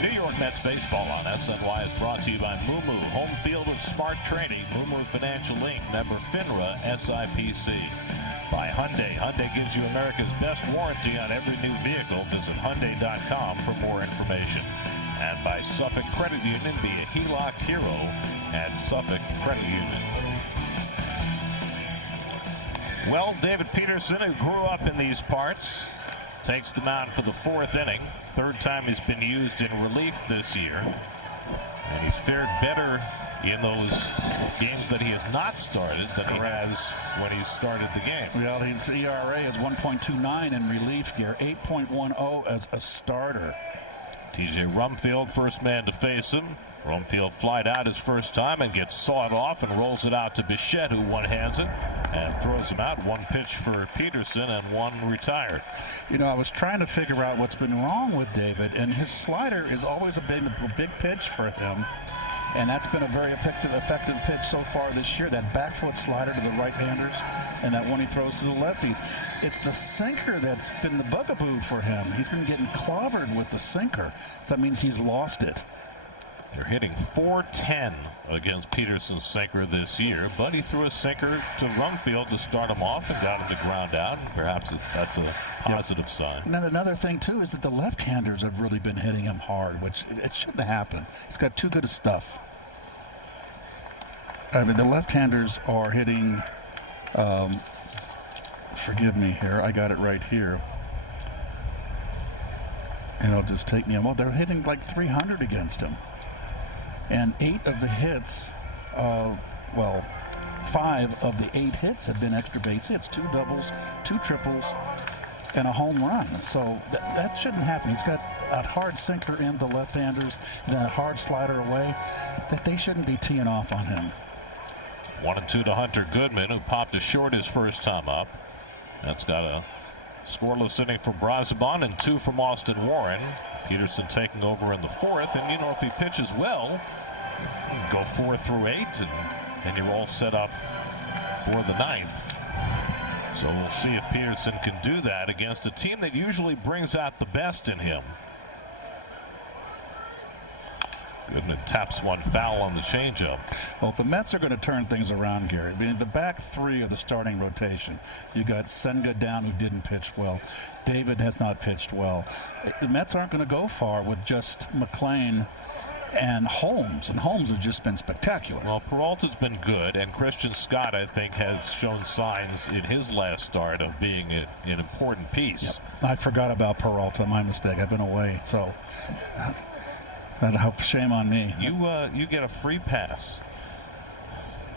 New York Mets baseball on SNY is brought to you by Moo, home field of smart trading. Moo Financial Inc., member FINRA SIPC. By Hyundai. Hyundai gives you America's best warranty on every new vehicle. Visit Hyundai.com for more information. And by Suffolk Credit Union, be a HELOC hero at Suffolk Credit Union. Well, David Peterson, who grew up in these parts, takes the mound for the 4th inning. 3rd time he's been used in relief this year. And he's fared better in those games that he has not started than he has when he started the game. Well, his ERA is 1.29 in relief gear, 8.10 as a starter. TJ Rumfield, first man to face him. Rumfield flied out his first time and gets sawed off and rolls it out to Bichette, who one-hands it and throws him out. 1 pitch for Peterson and 1 retired. You know, I was trying to figure out what's been wrong with David, and his slider is always a big pitch for him. And that's been a very effective pitch so far this year. That back foot slider to the right-handers and that one he throws to the lefties. It's the sinker that's been the bugaboo for him. He's been getting clobbered with the sinker. So that means he's lost it. They're hitting .410 against Peterson's sinker this year, but he threw a sinker to Rumfield to start him off and got him to ground out. Perhaps that's a positive sign. And then another thing, too, is that the left-handers have really been hitting him hard, which it shouldn't happen. He's got too good of stuff. I mean, the left-handers are hitting, forgive me here, I got it right here. And it'll just take me a moment. They're hitting like 300 against him. And 8 of the hits, 5 of the 8 hits have been extra base hits. 2 doubles, 2 triples, and a home run. So that shouldn't happen. He's got a hard sinker in the left-handers and a hard slider away. That they shouldn't be teeing off on him. 1-2 to Hunter Goodman, who popped a short his first time up. That's got a scoreless inning for Brazoban and 2 from Austin Warren. Peterson taking over in the 4th, and you know, if he pitches well, you can go 4 through 8, and you're all set up for the 9th. So we'll see if Peterson can do that against a team that usually brings out the best in him. Goodman taps one foul on the changeup. Well, the Mets are going to turn things around, Gary. I mean, the back 3 of the starting rotation. You got Senga down, who didn't pitch well. David has not pitched well. The Mets aren't going to go far with just McClain and Holmes has just been spectacular. Well, Peralta's been good, and Christian Scott, I think, has shown signs in his last start of being an important piece. Yep. I forgot about Peralta. My mistake. I've been away, so shame on me. You get a free pass.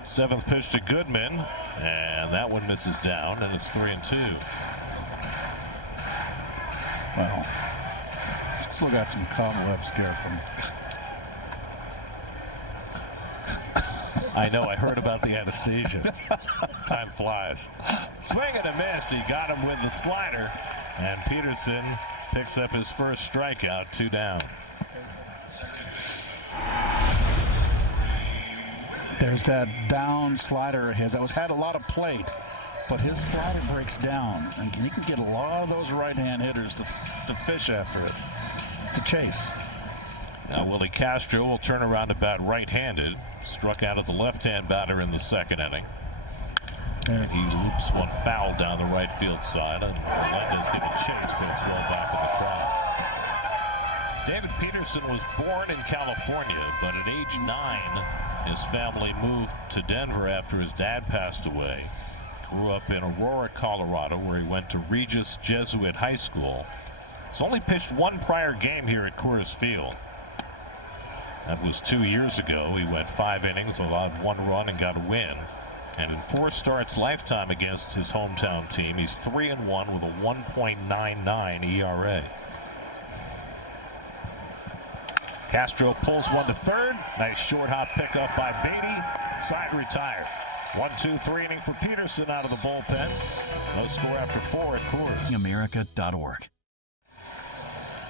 7th pitch to Goodman, and that one misses down, and it's 3-2. Well, still got some cobweb scare from. I know, I heard about the anesthesia. Time flies. Swing and a miss. He got him with the slider, and Peterson picks up his first strikeout, 2 down. There's that down slider of his that had a lot of plate, but his slider breaks down, and he can get a lot of those right-hand hitters to fish after it, to chase. Now Willie Castro will turn around to bat right-handed. Struck out as a left-hand batter in the 2nd inning. And he loops one foul down the right field side, and Melendez getting chased, but it's well back in the crowd. David Peterson was born in California, but at age 9, his family moved to Denver after his dad passed away. Grew up in Aurora, Colorado, where he went to Regis Jesuit High School. He's only pitched one prior game here at Coors Field. That was 2 years ago. He went 5 innings, allowed 1 run, and got a win. And in 4 starts lifetime against his hometown team, he's 3-1 with a 1.99 ERA. Castro pulls one to third. Nice short hop pickup by Beatty. Side retired. 1-2-3 inning for Peterson out of the bullpen. No score after 4 at Coors. America.org.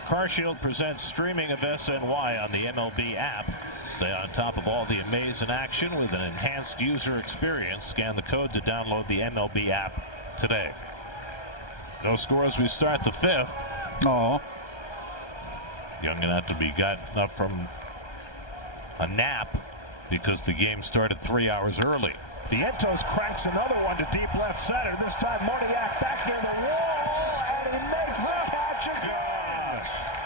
CarShield presents streaming of SNY on the MLB app. Stay on top of all the amazing action with an enhanced user experience. Scan the code to download the MLB app today. No score as we start the 5th. Oh. Young gonna have to be gotten up from a nap because the game started 3 hours early. Vientos cranks another one to deep left center. This time Moniak back near the wall, and he makes the catch again.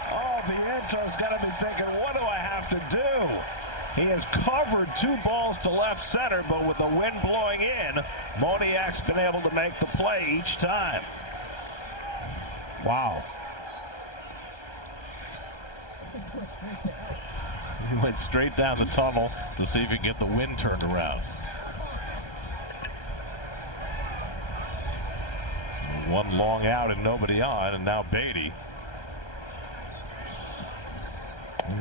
Oh, Vientos got to be thinking, what do I have to do? He has covered 2 balls to left center, but with the wind blowing in, Moniak's been able to make the play each time. Wow. He went straight down the tunnel to see if he could get the wind turned around. So 1 long out and nobody on, and now Beatty.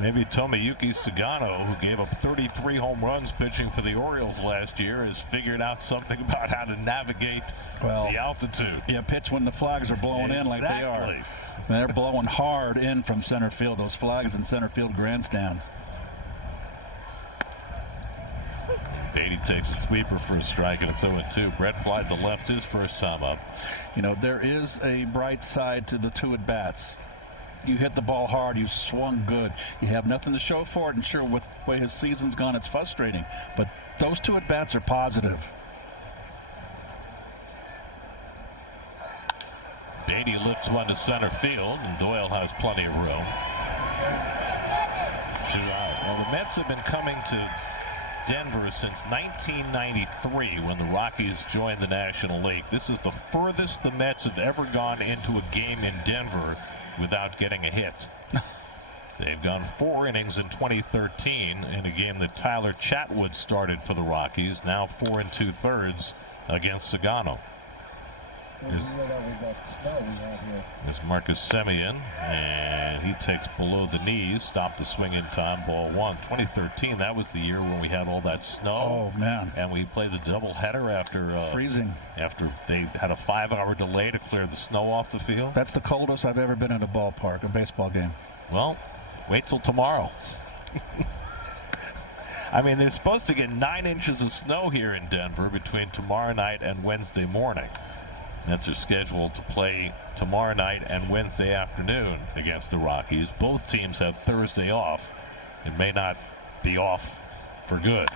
Maybe Tomoyuki Sagano, who gave up 33 home runs pitching for the Orioles last year, has figured out something about how to navigate the altitude. Yeah, pitch when the flags are blowing in like they are. They're blowing hard in from center field, those flags in center field grandstands. Beatty takes a sweeper for a strike, and it's 0-2. Brett Fly to left his first time up. You know, there is a bright side to the 2 at-bats. You hit the ball hard, you swung good. You have nothing to show for it, and sure, with the way his season's gone, it's frustrating. But those 2 at-bats are positive. Beatty lifts one to center field, and Doyle has plenty of room. 2 out. Well, the Mets have been coming to Denver since 1993 when the Rockies joined the National League. This is the furthest the Mets have ever gone into a game in Denver without getting a hit. They've gone 4 innings in 2013 in a game that Tyler Chatwood started for the Rockies, now 4 2/3 against Sagano. There's Marcus Semien, and he takes below the knees, stopped the swing in time, ball 1. 2013, that was the year when we had all that snow. Oh, man. And we played the doubleheader after freezing. After they had a 5-hour delay to clear the snow off the field. That's the coldest I've ever been in a ballpark, a baseball game. Well, wait till tomorrow. I mean, they're supposed to get 9 inches of snow here in Denver between tomorrow night and Wednesday morning. Mets are scheduled to play tomorrow night and Wednesday afternoon against the Rockies. Both teams have Thursday off. It may not be off for good.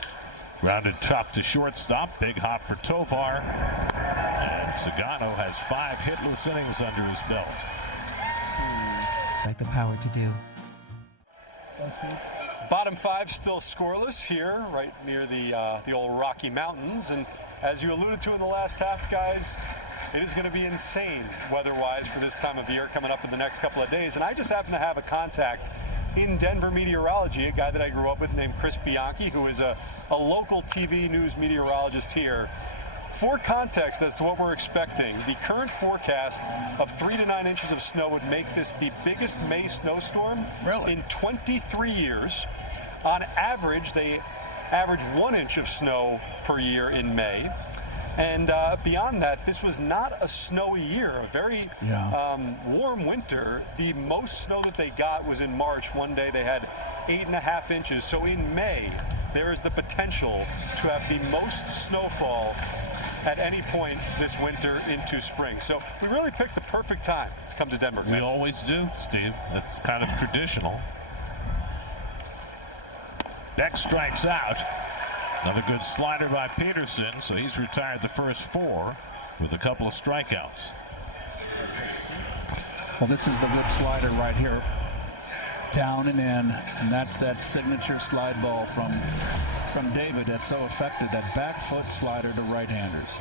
Grounded chop to shortstop. Big hop for Tovar. And Sagano has 5 hitless innings under his belt. Like the power to do. Bottom 5 still scoreless here, right near the old Rocky Mountains. And as you alluded to in the last half, guys, it is going to be insane weather-wise for this time of year coming up in the next couple of days. And I just happen to have a contact in Denver meteorology, a guy that I grew up with named Chris Bianchi, who is a local TV news meteorologist here. For context as to what we're expecting, the current forecast of 3 to 9 inches of snow would make this the biggest May snowstorm in 23 years. On average, they average 1 inch of snow per year in May. And beyond that, this was not a snowy year, a very warm winter. The most snow that they got was in March. One day they had 8.5 inches. So in May, there is the potential to have the most snowfall at any point this winter into spring. So we really picked the perfect time to come to Denver. We always do, Steve. That's kind of traditional. Beck strikes out. Another good slider by Peterson, so he's retired the first 4 with a couple of strikeouts. Well, this is the whip slider right here. down and in, and that's that signature slide ball from David that's so effective, that back foot slider to right-handers.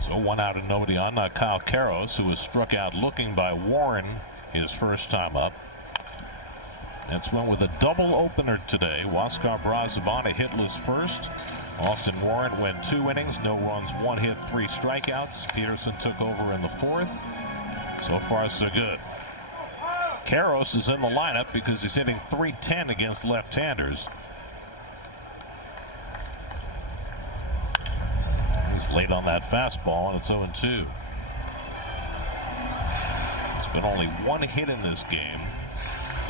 So 1 out and nobody on. Now Kyle Karros, who was struck out looking by Warren his first time up. Mets went with a double opener today. Huascar Brazoban hitless first. Austin Warren went 2 innings, no runs, 1 hit, 3 strikeouts. Peterson took over in the 4th. So far, so good. Karros is in the lineup because he's hitting .310 against left-handers. He's late on that fastball, and it's 0-2. It's been only 1 hit in this game.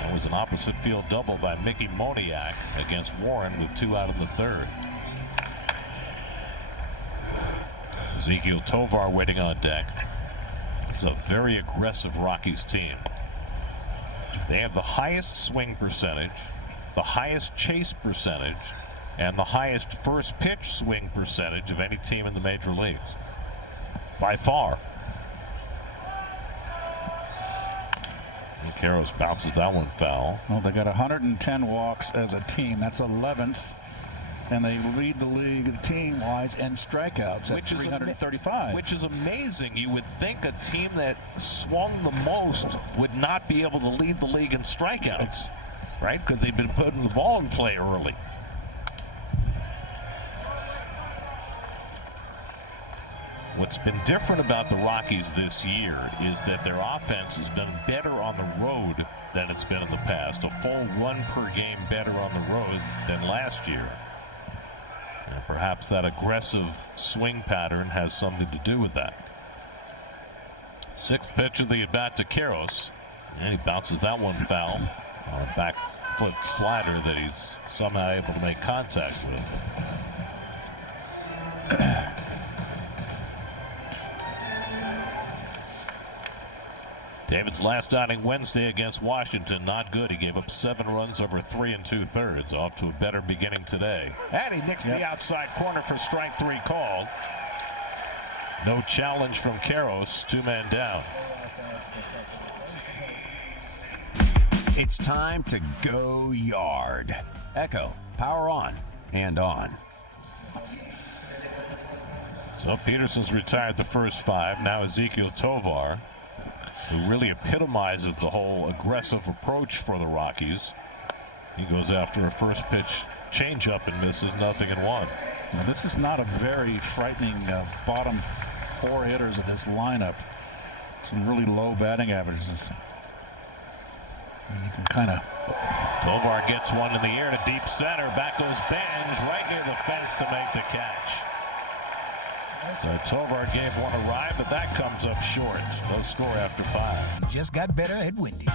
That was an opposite field double by Mickey Moniak against Warren with 2 out of the 3rd. Ezekiel Tovar waiting on deck. It's a very aggressive Rockies team. They have the highest swing percentage, the highest chase percentage, and the highest first pitch swing percentage of any team in the major leagues. By far. And Karros bounces that one foul. Well, they got 110 walks as a team. That's 11th. And they lead the league team-wise in strikeouts at 335. Which is amazing. You would think a team that swung the most would not be able to lead the league in strikeouts, right? Because they've been putting the ball in play early. What's been different about the Rockies this year is that their offense has been better on the road than it's been in the past. A full run per game better on the road than last year. And perhaps that aggressive swing pattern has something to do with that. 6th pitch of the at-bat to Karros, and he bounces that one foul on a back foot slider that he's somehow able to make contact with. David's last outing Wednesday against Washington, not good. He gave up 7 runs over 3 2/3. Off to a better beginning today. And he nicks the outside corner for strike 3 called. No challenge from Karros. 2 men down. It's time to go yard. Echo, power on and on. So Peterson's retired the first 5. Now Ezekiel Tovar, who really epitomizes the whole aggressive approach for the Rockies. He goes after a first pitch changeup and misses nothing in 1. Now, this is not a very frightening bottom 4 hitters in this lineup. Some really low batting averages. You can kind of. Tovar gets one in the air to deep center. Back goes Benj right near the fence to make the catch. So Tovar gave one a ride, but that comes up short. No score after 5. Just got better at Wendy's.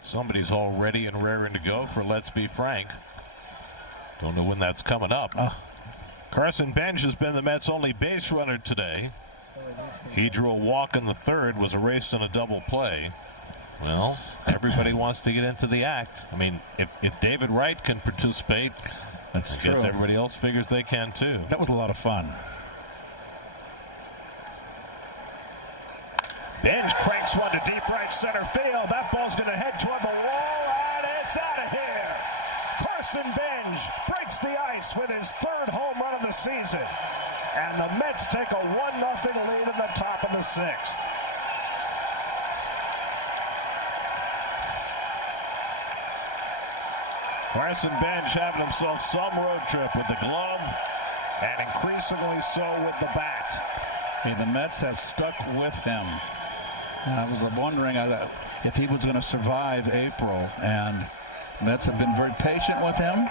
Somebody's all ready and raring to go for Let's Be Frank. Don't know when that's coming up. Carson Benj has been the Mets' only base runner today. He drew a walk in the 3rd, was erased on a double play. Well, everybody wants to get into the act. I mean, if David Wright can participate, I guess everybody else figures they can too. That was a lot of fun. Benj cranks one to deep right center field. That ball's going to head toward the wall, and it's out of here. Carson Benj breaks the ice with his 3rd home run of the season. And the Mets take a 1-0 lead in the top of the 6th. Carson Benj having himself some road trip with the glove, and increasingly so with the bat. Hey, the Mets have stuck with him. I was wondering if he was going to survive April, and Mets have been very patient with him.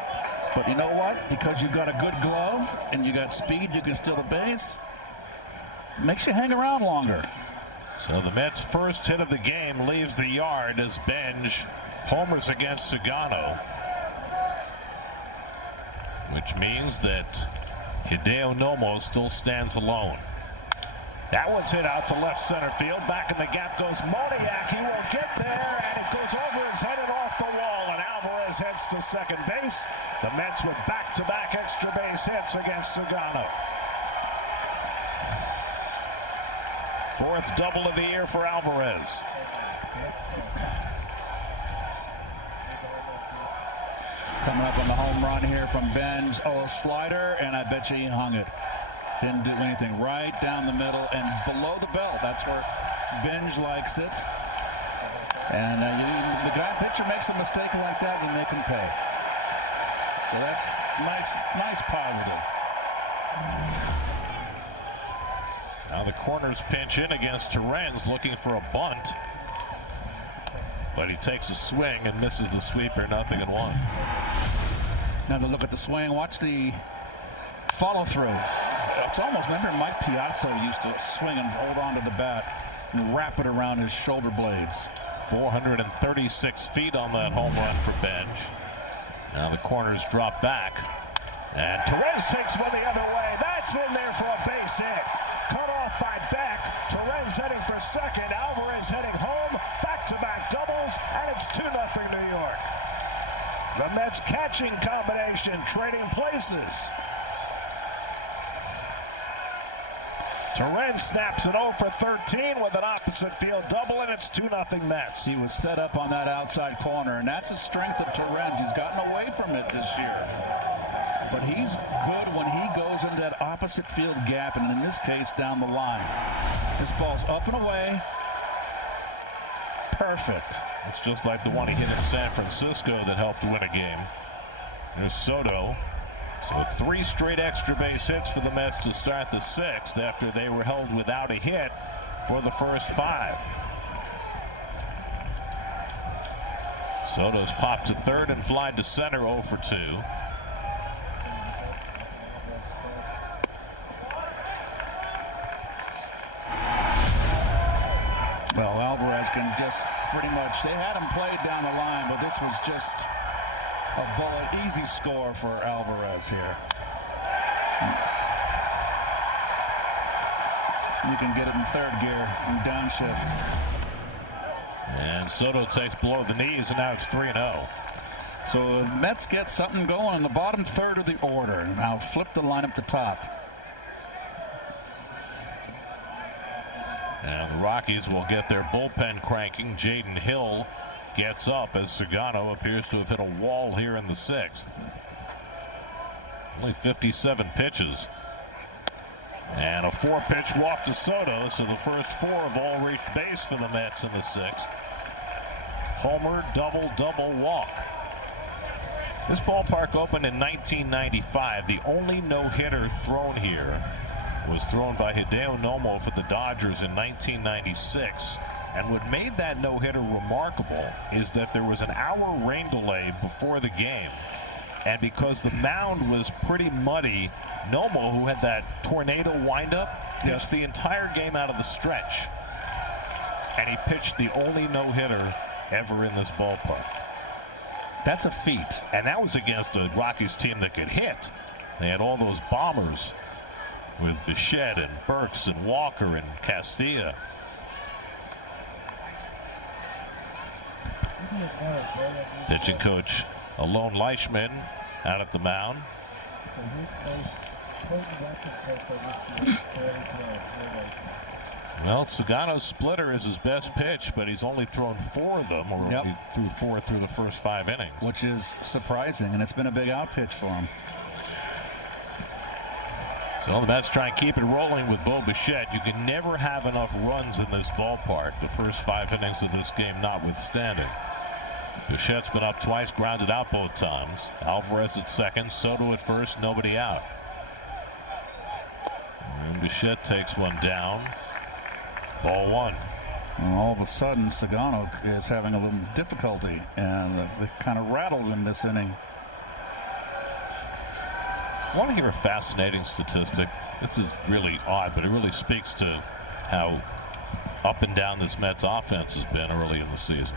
But you know what? Because you got a good glove and you got speed, you can steal the base. It makes you hang around longer. So the Mets' first hit of the game leaves the yard as Benj homers against Sugano, which means that Hideo Nomo still stands alone. That one's hit out to left center field. Back in the gap goes Moniak. He won't get there, and it goes over his head and off the wall, and Alvarez heads to second base. The Mets with back-to-back extra base hits against Sugano. 4th double of the year for Alvarez. Coming up on the home run here from Benj. Oh, a slider, and I bet you he hung it. Didn't do anything. Right down the middle and below the belt. That's where Benj likes it. And the guy pitcher makes a mistake like that, you make him pay. So that's nice positive. Now the corners pinch in against Torrens, looking for a bunt. But he takes a swing and misses the sweeper, 0-1. Now to look at the swing, watch the follow through. It's almost, remember Mike Piazza used to swing and hold on to the bat and wrap it around his shoulder blades. 436 feet on that home run for Benj. Now the corners drop back. And Torrens takes one the other way. That's in there for a base hit. Cut off by Beck. Torrens heading for second. Alvarez heading home. Back-to-back doubles, and it's 2-0 New York. The Mets catching combination trading places. Torrens snaps an 0 for 13 with an opposite field double, and it's 2-0 Mets. He was set up on that outside corner, and that's the strength of Torrens. He's gotten away from it this year. But he's good when he goes into that opposite field gap, and in this case, down the line. This ball's up and away. Perfect. It's just like the one he hit in San Francisco that helped win a game. There's Soto. So 3 straight extra base hits for the Mets to start the 6th after they were held without a hit for the first 5. Soto's popped to third and flied to center, 0 for 2. Well, Alvarez can just pretty much, they had him played down the line, but this was just a bullet, easy score for Alvarez here. You can get it in third gear and downshift. And Soto takes below the knees, and now it's 3-0. So the Mets get something going in the bottom third of the order. Now flip the line up the top. And the Rockies will get their bullpen cranking. Jaden Hill gets up as Sagano appears to have hit a wall here in the 6th. Only 57 pitches. And a 4-pitch walk to Soto, so the first 4 have all reached base for the Mets in the 6th. Homer, double, walk. This ballpark opened in 1995. The only no-hitter thrown here was thrown by Hideo Nomo for the Dodgers in 1996. And what made that no-hitter remarkable is that there was an hour rain delay before the game. And because the mound was pretty muddy, Nomo, who had that tornado windup, pitched the entire game out of the stretch. And he pitched the only no-hitter ever in this ballpark. That's a feat. And that was against a Rockies team that could hit. They had all those bombers with Bichette and Burks and Walker and Castilla. Pitching coach Alon Leishman out at the mound. Well, Sagano's splitter is his best pitch, but he's only thrown 4 of them, or he threw 4 through the first 5 innings. Which is surprising, and it's been a big out pitch for him. So the Mets try and keep it rolling with Bo Bichette. You can never have enough runs in this ballpark, the first 5 innings of this game notwithstanding. Bichette's been up twice, grounded out both times. Alvarez at second, Soto at first, nobody out. And Bichette takes one down. Ball 1. And all of a sudden, Sagano is having a little difficulty, and it kind of rattled him this inning. I want to hear a fascinating statistic. This is really odd, but it really speaks to how up and down this Mets offense has been early in the season.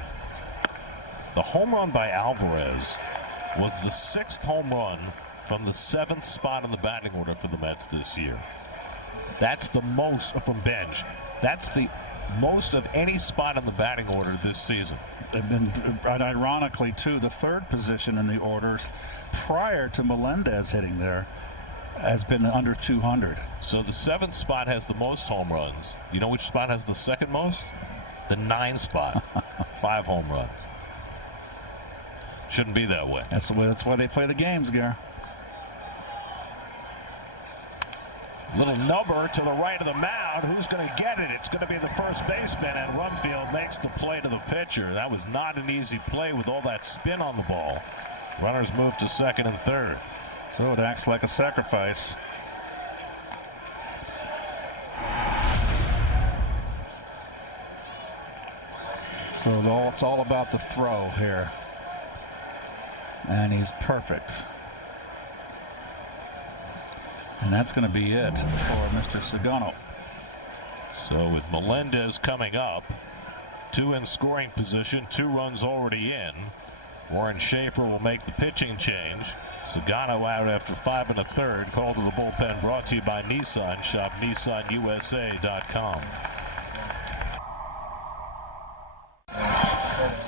The home run by Alvarez was the 6th home run from the 7th spot in the batting order for the Mets this year. That's the most from Benj. That's the most of any spot in the batting order this season. They've been, ironically, too, the 3rd position in the orders prior to Melendez hitting there has been under 200. So the 7th spot has the most home runs. You know which spot has the 2nd most? The 9 spot. 5 home runs. Shouldn't be that way. That's why they play the games, Gare. Little number to the right of the mound. Who's going to get it? It's going to be the first baseman, and Rumfield makes the play to the pitcher. That was not an easy play with all that spin on the ball. Runners move to second and third. So it acts like a sacrifice. So it's all about the throw here. And he's perfect. And that's going to be it for Mr. Sagano. So with Melendez coming up, 2 in scoring position, 2 runs already in. Warren Schaefer will make the pitching change. Sagano out after 5 1/3. Call to the bullpen brought to you by Nissan. Shop NissanUSA.com.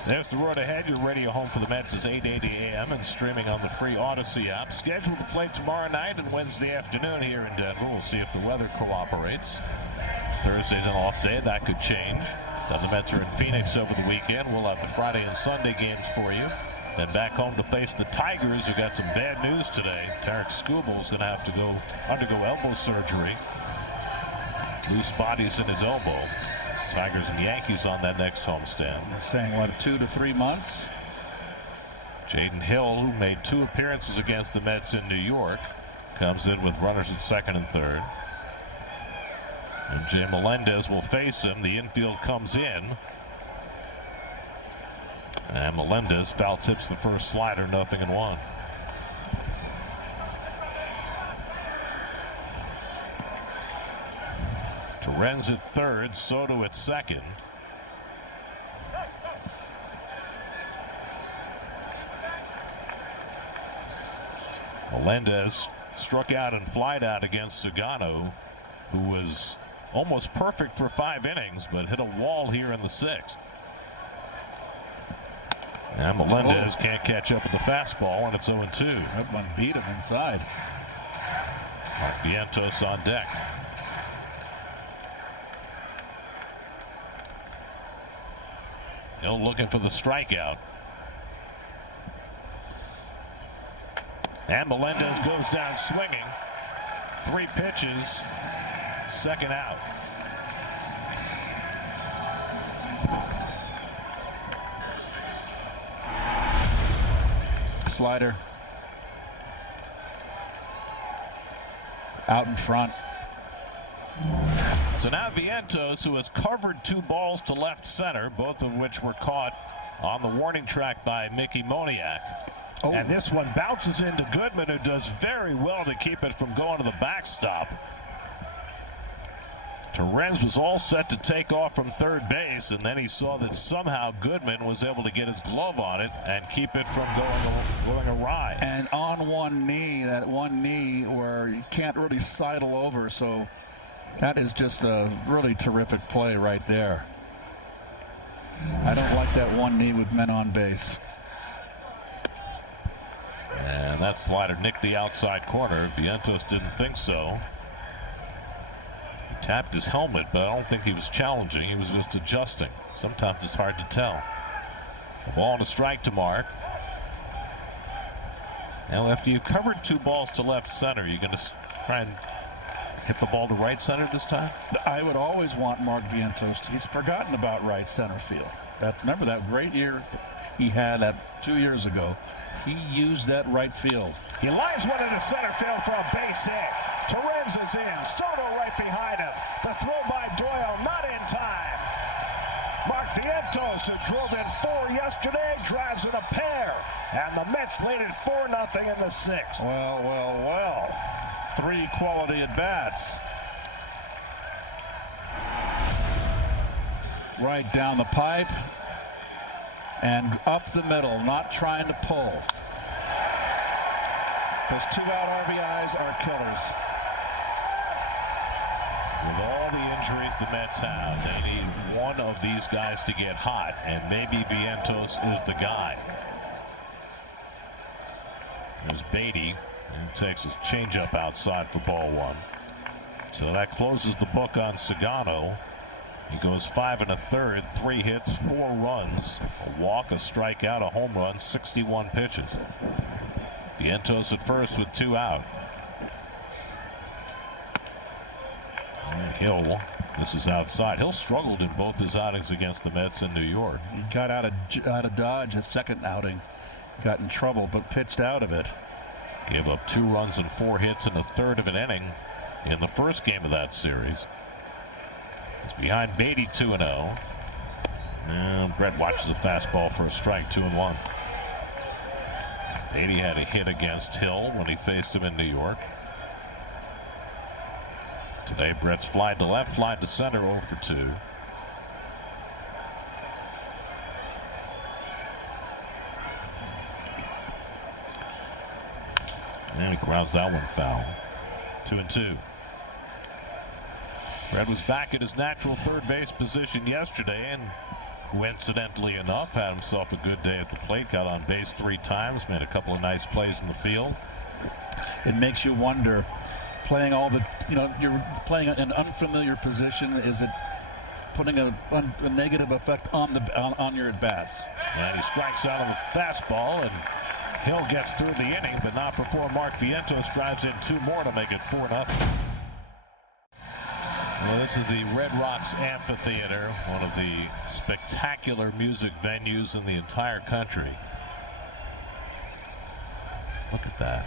There's the road ahead. Your radio home for the Mets is 8:80 a.m. and streaming on the free Odyssey app. Scheduled to play tomorrow night and Wednesday afternoon here in Denver. We'll see if the weather cooperates. Thursday's an off day. That could change. Then the Mets are in Phoenix over the weekend. We'll have the Friday and Sunday games for you. Then back home to face the Tigers, who got some bad news today. Tarek Skubal's going to have to undergo elbow surgery. Loose bodies in his elbow. Tigers and Yankees on that next homestand. They're saying, what, 2 to 3 months? Jaden Hill, who made 2 appearances against the Mets in New York, comes in with runners at second and third. And Jay Melendez will face him. The infield comes in. And Melendez foul tips the first slider, 0-1. Torrens at third, Soto at second. Melendez struck out and flied out against Sagano, who was almost perfect for 5 innings, but hit a wall here in the 6th. And Melendez can't catch up with the fastball, and it's 0-2. That one beat him inside. Mark Vientos on deck. Hill looking for the strikeout. And Melendez goes down swinging. 3 pitches, second out. Slider. Out in front. So now Vientos, who has covered 2 balls to left center, both of which were caught on the warning track by Mickey Moniak. Oh. And this one bounces into Goodman, who does very well to keep it from going to the backstop. Torrens was all set to take off from third base, and then he saw that somehow Goodman was able to get his glove on it and keep it from going awry. And on one knee, that one knee where you can't really sidle over, so that is just a really terrific play right there. I don't like that one knee with men on base. And that slider nicked the outside corner. Vientos didn't think so. He tapped his helmet, but I don't think he was challenging. He was just adjusting. Sometimes it's hard to tell. A ball and a strike to Mark. Now, after you've covered 2 balls to left center, you're going to try and hit the ball to right center this time? I would always want Mark Vientos. He's forgotten about right center field. Remember that great year he had 2 years ago? He used that right field. He lines one into center field for a base hit. Torrens is in. Soto right behind him. The throw by Doyle not in time. Mark Vientos, who drove in 4 yesterday, drives in a pair. And the Mets lead it 4-0 in the 6th. Well. 3 quality at-bats. Right down the pipe and up the middle, not trying to pull. Those 2-out RBIs are killers. With all the injuries the Mets have, they need one of these guys to get hot, and maybe Vientos is the guy. There's Beatty, and he takes his changeup outside for ball 1. So that closes the book on Sagano. He goes 5 1/3, 3 hits, 4 runs, a walk, a strikeout, a home run, 61 pitches. Vientos at first with 2 out. And Hill, this is outside. Hill struggled in both his outings against the Mets in New York. He got out of Dodge his second outing, got in trouble, but pitched out of it. Gave up 2 runs and 4 hits in a third of an inning in the first game of that series. He's behind Beatty 2-0. And Brett watches the fastball for a strike, 2-1. Beatty had a hit against Hill when he faced him in New York. Today, Brett's fly to left, fly to center, 0 for 2. And he grounds that one foul. 2-2. Brett was back at his natural third base position yesterday and coincidentally enough had himself a good day at the plate. Got on base 3 times, made a couple of nice plays in the field. It makes you wonder, playing all the, you're playing an unfamiliar position. Is it putting a negative effect on your at-bats? And he strikes out of the fastball, and Hill gets through the inning, but not before Mark Vientos drives in 2 more to make it 4-0. Well, this is the Red Rocks Amphitheater, one of the spectacular music venues in the entire country. Look at that.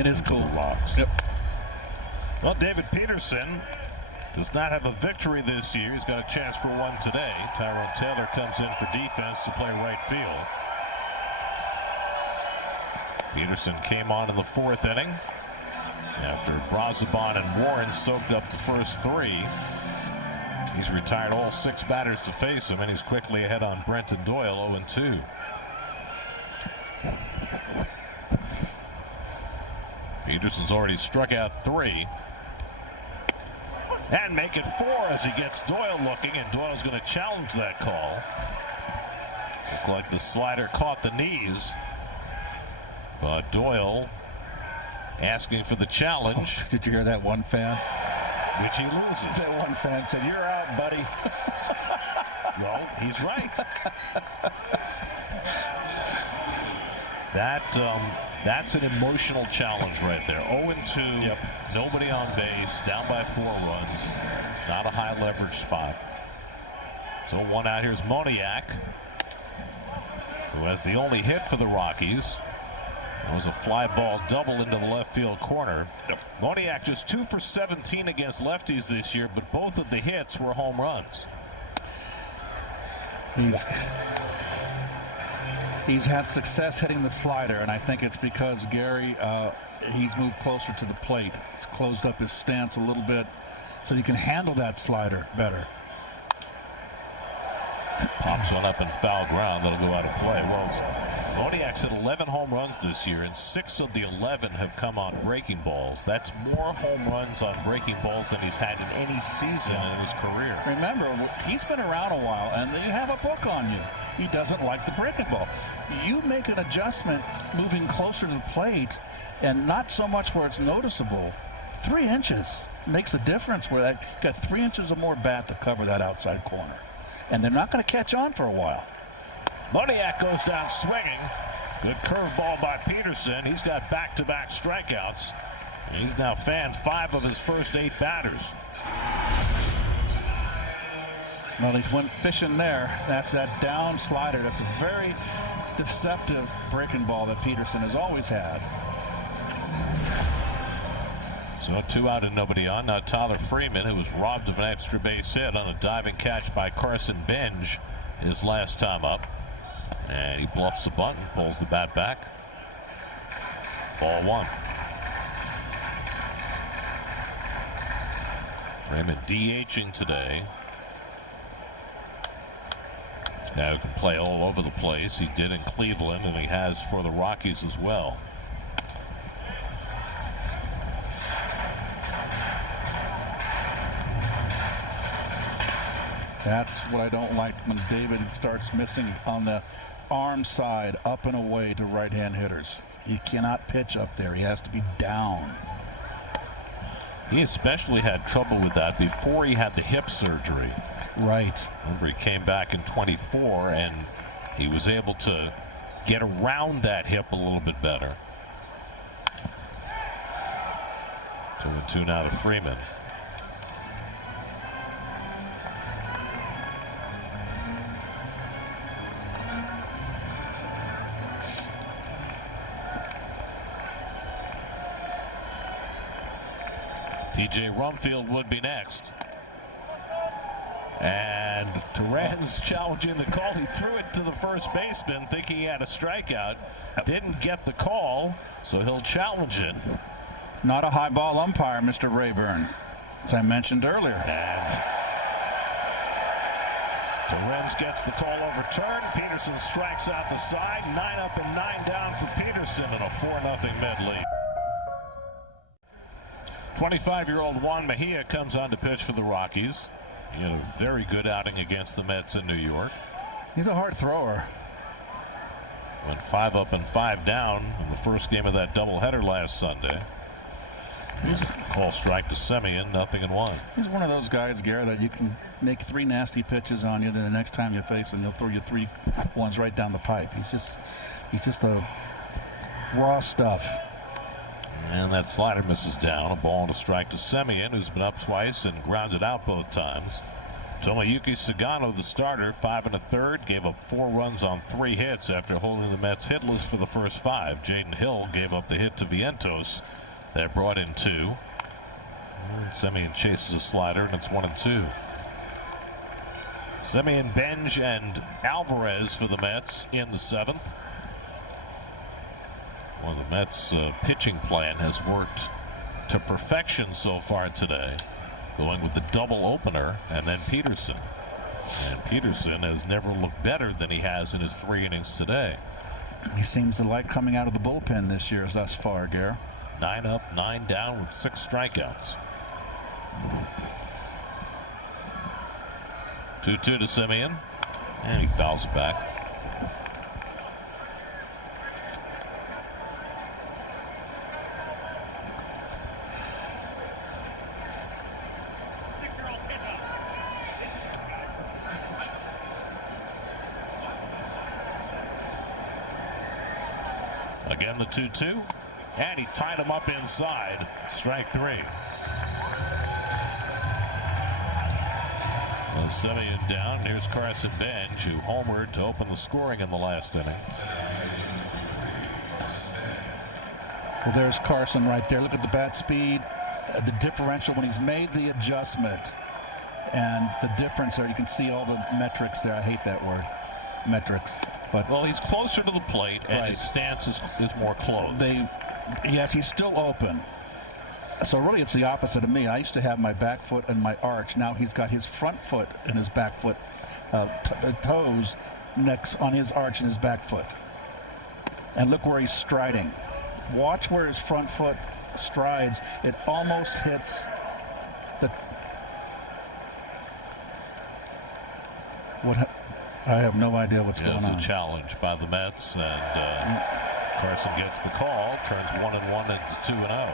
It is cool. Rocks. Yep. Well, David Peterson does not have a victory this year. He's got a chance for one today. Tyrone Taylor comes in for defense to play right field. Peterson came on in the 4th inning after Brazoban and Warren soaked up the first 3. He's retired all 6 batters to face him, and he's quickly ahead on Brenton Doyle, 0-2. Peterson's already struck out 3. And make it 4 as he gets Doyle looking, and Doyle's going to challenge that call. Looked like the slider caught the knees. But Doyle asking for the challenge. Did you hear that one fan? Which he loses. That one fan said, "You're out, buddy." Well, he's right. That's an emotional challenge right there. 0-2, Yep. Nobody on base, down by 4 runs. Not a high leverage spot. So 1 out. Here's Moniak, who has the only hit for the Rockies. It was a fly ball double into the left field corner. Yep. Moniak just 2 for 17 against lefties this year, but both of the hits were home runs. He's had success hitting the slider, and I think it's because Gary, he's moved closer to the plate. He's closed up his stance a little bit so he can handle that slider better. Pops one up in foul ground. That'll go out of play. Well, Moniak's hit 11 home runs this year, and 6 of the 11 have come on breaking balls. That's more home runs on breaking balls than he's had in any season in his career. Remember, he's been around a while, and you have a book on you. He doesn't like the breaking ball. You make an adjustment moving closer to the plate, and not so much where it's noticeable. 3 inches makes a difference where that got 3 inches or more bat to cover that outside corner. And they're not going to catch on for a while. Moniak goes down swinging. Good curveball by Peterson. He's got back-to-back strikeouts. And he's now fanned 5 of his first 8 batters. Well, he went fishing there. That's that down slider. That's a very deceptive breaking ball that Peterson has always had. So 2 out and nobody on. Now Tyler Freeman, who was robbed of an extra base hit on a diving catch by Carson Benj his last time up. And he bluffs the bunt and pulls the bat back. Ball 1. Freeman DHing today. This guy who can play all over the place. He did in Cleveland, and he has for the Rockies as well. That's what I don't like, when David starts missing on the arm side, up and away to right-hand hitters. He cannot pitch up there. He has to be down. He especially had trouble with that before he had the hip surgery. Right. Remember, he came back in 24, and he was able to get around that hip a little bit better. 2-2 now to Freeman. TJ Rumfield would be next. And Duran's challenging the call. He threw it to the first baseman thinking he had a strikeout. Didn't get the call, so he'll challenge it. Not a high ball umpire, Mr. Rayburn, as I mentioned earlier. And Duran gets the call overturned. Peterson strikes out the side. 9 up and 9 down for Peterson in a 4-0 mid lead. 25-year-old Juan Mejia comes on to pitch for the Rockies. He had a very good outing against the Mets in New York. He's a hard thrower. Went 5 up and 5 down in the first game of that doubleheader last Sunday. He's call strike to Semien, 0-1. He's one of those guys, Gary, that you can make 3 nasty pitches on you, then the next time you face him, he'll throw you 3 ones right down the pipe. He's just a raw stuff. And that slider misses down. A ball and a strike to Semien, who's been up twice and grounded out both times. Tomoyuki Sagano, the starter, 5 1/3, gave up 4 runs on 3 hits after holding the Mets hitless for the first 5. Jaden Hill gave up the hit to Vientos that brought in 2. And Semien chases a slider, and it's 1-2. Semien, Benj, and Alvarez for the Mets in the 7th. Well, the Mets' pitching plan has worked to perfection so far today, going with the double opener and then Peterson. And Peterson has never looked better than he has in his 3 innings today. He seems to like coming out of the bullpen this year thus far, Gary. 9 up, 9 down with 6 strikeouts. 2-2 to Semien, and he fouls it back. Again, the 2-2, and he tied him up inside. Strike 3. So Semien down. Here's Carson Benj, who homered to open the scoring in the last inning. Well, there's Carson right there. Look at the bat speed, the differential when he's made the adjustment, and the difference there. You can see all the metrics there. I hate that word, metrics. But well, he's closer to the plate, and right. His stance is more closed. Yes, he's still open. So really, it's the opposite of me. I used to have my back foot and my arch. Now he's got his front foot and his back foot toes next on his arch and his back foot. And look where he's striding. Watch where his front foot strides. It almost hits the. I have no idea what's going on. It's a challenge by the Mets, and Carson gets the call, turns 1-1 into 2-0.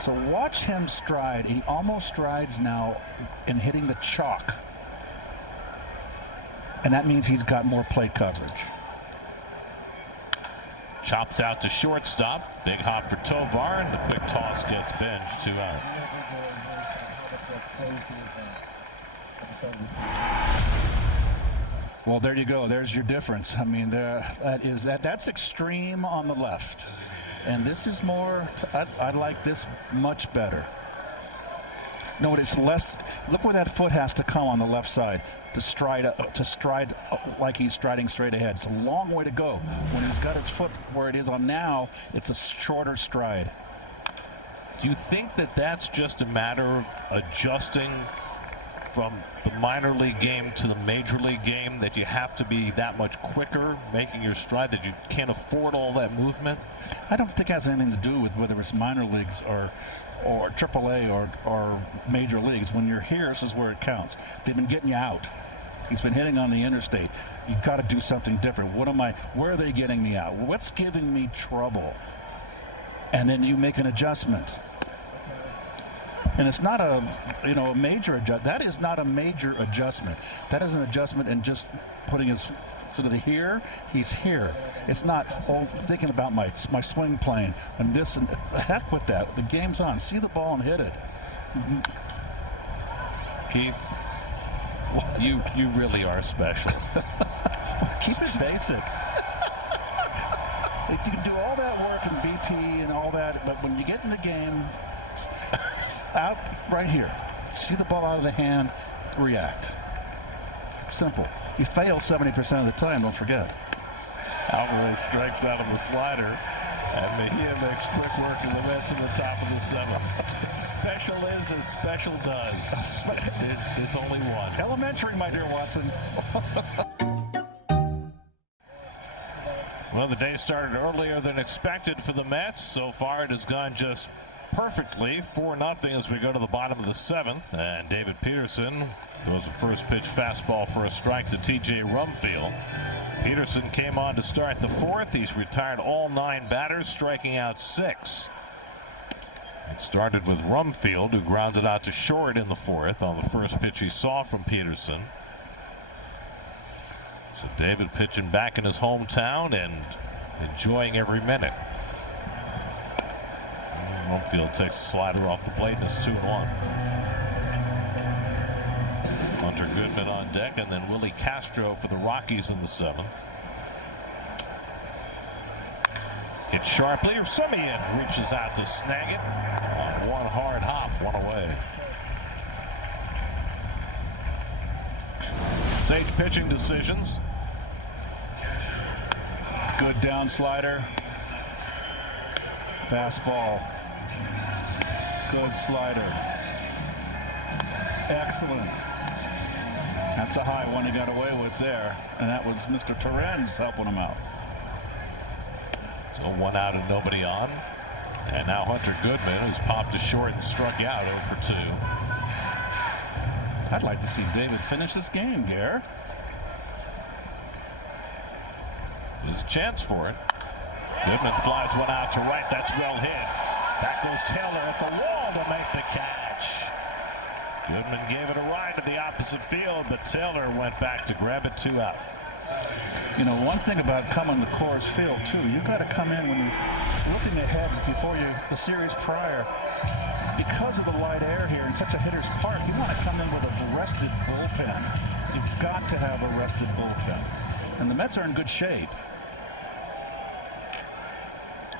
So watch him stride. He almost strides now in hitting the chalk. And that means he's got more plate coverage. Chops out to shortstop. Big hop for Tovar, and the quick toss gets Benj, 2 out. Well, there you go. There's your difference. I mean, that's extreme on the left, and this is more. I like this much better. No, it's less. Look where that foot has to come on the left side to stride like he's striding straight ahead. It's a long way to go. When he's got his foot where it is on now, it's a shorter stride. Do you think that that's just a matter of adjusting from the minor league game to the major league game, that you have to be that much quicker making your stride, that you can't afford all that movement? I don't think it has anything to do with whether it's minor leagues or AAA or major leagues. When you're here, this is where it counts. They've been getting you out. He's been hitting on the interstate. You've got to do something different. Where are they getting me out? What's giving me trouble? And then you make an adjustment. And it's not a major adjustment. That is not a major adjustment. That is an adjustment in just putting his sort of here. He's here. It's not thinking about my swing plane and this and heck with that. The game's on. See the ball and hit it. Keith, you really are special. Keep it basic. You can do all that work in BT and all that, but when you get in the game, out right here, see the ball out of the hand, react. Simple. You fail 70% of the time, don't forget. Alvarez strikes out on the slider, and Mejia makes quick work of the Mets in the top of the 7th. Special is as special does. There's only one. Elementary, my dear Watson. Well, the day started earlier than expected for the Mets. So far, it has gone just perfectly, 4-0 as we go to the bottom of the 7th. And David Peterson throws a first pitch fastball for a strike to T.J. Rumfield. Peterson came on to start the 4th. He's retired all 9 batters, striking out 6. It started with Rumfield, who grounded out to short in the 4th on the first pitch he saw from Peterson. So David pitching back in his hometown and enjoying every minute. Rumfield takes a slider off the plate and it's 2-1. Hunter Goodman on deck, and then Willie Castro for the Rockies in the 7th. Hit sharply, Semien reaches out to snag it on one hard hop, one away. Sage pitching decisions. Good down slider. Fastball. Good slider. Excellent. That's a high one he got away with there. And that was Mr. Torrens helping him out. So 1 out and nobody on. And now Hunter Goodman, who's popped to short and struck out 0 for 2. I'd like to see David finish this game, Gare. There's a chance for it. Goodman flies one out to right. That's well hit. Back goes Taylor at the wall to make the catch. Goodman gave it a ride to the opposite field, but Taylor went back to grab it 2 out. You know, one thing about coming to Coors Field, too, you got to come in when you're looking ahead before the series prior. Because of the light air here in such a hitter's park, you want to come in with a rested bullpen. You've got to have a rested bullpen. And the Mets are in good shape.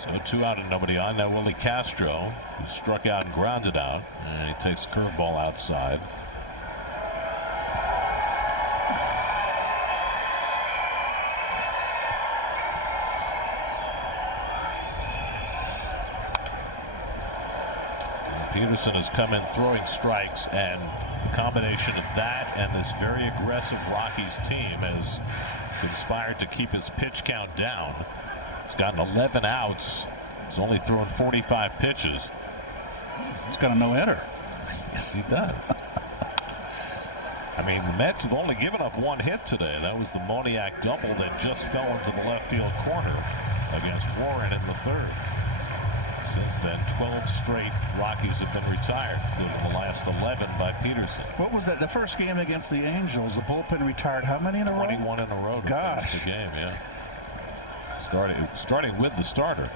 So 2 out and nobody on. Now Willie Castro, who struck out and grounded out, and he takes a curveball outside. Peterson has come in throwing strikes, and the combination of that and this very aggressive Rockies team has conspired to keep his pitch count down. He's gotten 11 outs. He's only thrown 45 pitches. He's got a no-hitter. Yes, he does. I mean, the Mets have only given up 1 hit today. That was the Moniak double that just fell into the left field corner against Warren in the 3rd. Since then, 12 straight Rockies have been retired, including the last 11 by Peterson. What was that? The first game against the Angels, the bullpen retired how many in a row? 21 in a row to Gosh. finish the game, yeah. Starting with the starter.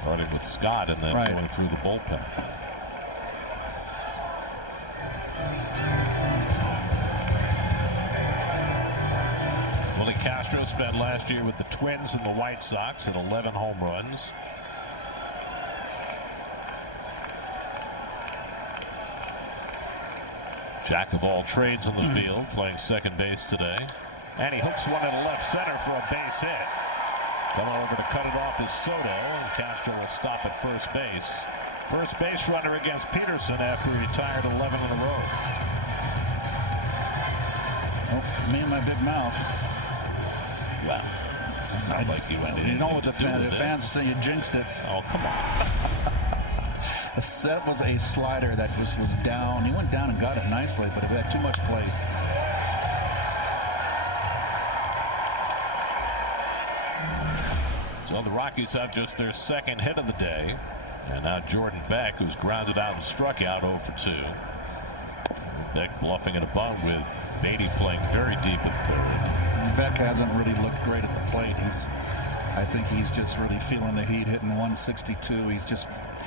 Starting with Scott and then going through the bullpen. Willie Castro spent last year with the Twins and the White Sox at 11 home runs. Jack of all trades on the field, playing second base today. And he hooks one into left center for a base hit. Coming over to cut it off is Soto, and Castro will stop at first base. First base runner against Peterson after he retired 11 in a row. Oh, me and my big mouth. Well, not like you went in. You know what the fans are saying, you jinxed it. Oh, come on. That was a slider that was down. He went down and got it nicely, but it had too much play. So the Rockies have just their second hit of the day. And now Jordan Beck, who's grounded out and struck out 0 for 2. Beck bluffing at a bun with Beatty playing very deep at third. Beck hasn't really looked great at the plate. I think he's just really feeling the heat, hitting 162. He's just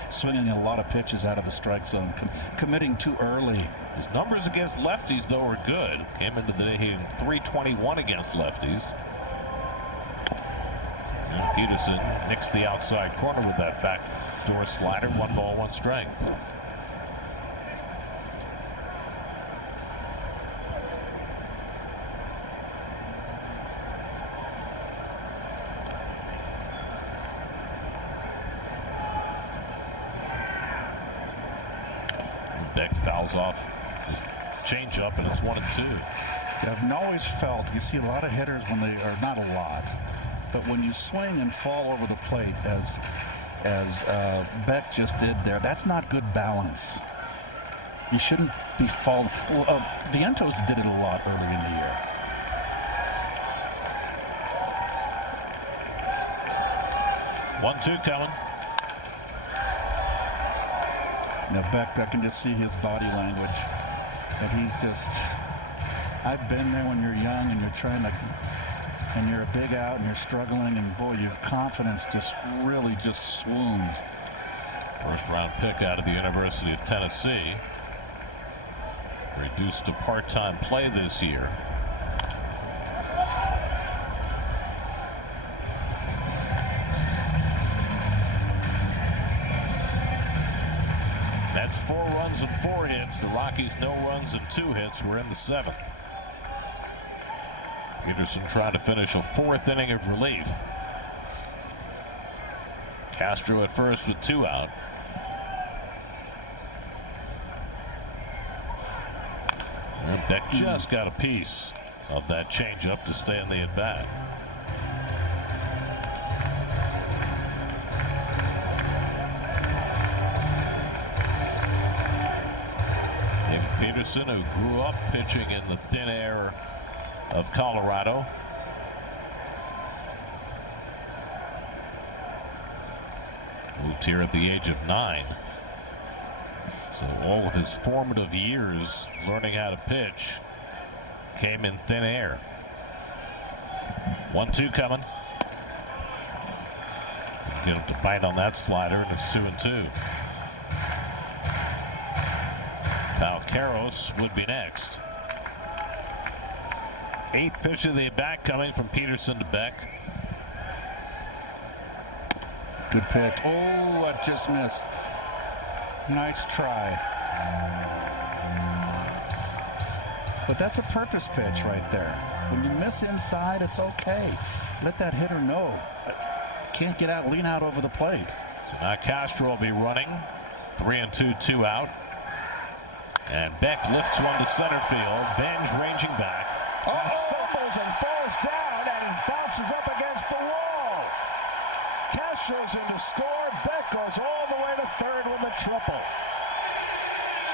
swinging a lot of pitches out of the strike zone, committing too early. His numbers against lefties, though, are good. Came into the day hitting .321 against lefties. And Peterson nicks the outside corner with that backdoor slider. 1 ball, 1 strike. Beck fouls off his changeup, and it's 1-2. I've always felt you see a lot of hitters when they are not a lot, but when you swing and fall over the plate as Beck just did there, that's not good balance. You shouldn't be falling. Well, Vientos did it a lot early in the year. One-two coming. Now Beck, I can just see his body language. That he's just, I've been there when you're young and you're trying to, and you're a big out and you're struggling, and boy, your confidence just really just swoons. First round pick out of the University of Tennessee. Reduced to part-time play this year. That's 4 runs and 4 hits. The Rockies no runs and 2 hits. We're in the 7th. Peterson trying to finish a 4th inning of relief. Castro at first with 2 out. And Beck just got a piece of that changeup to stay in the at-bat. Peterson, who grew up pitching in the thin air of Colorado. Moved here at the age of 9. So all of his formative years learning how to pitch came in thin air. 1-2 coming. Get him to bite on that slider, and it's 2-2. Alcaros would be next. 8th pitch of the at-bat coming from Peterson to Beck. Good pitch. Oh, I just missed. Nice try. But that's a purpose pitch right there. When you miss inside, it's okay. Let that hitter know. Can't get out, lean out over the plate. So now Castro will be running. 3-2, 2 out. And Beck lifts one to center field. Benj ranging back. Stumbles and falls down and bounces up against the wall. Castro's in to score. Beck goes all the way to third with a triple.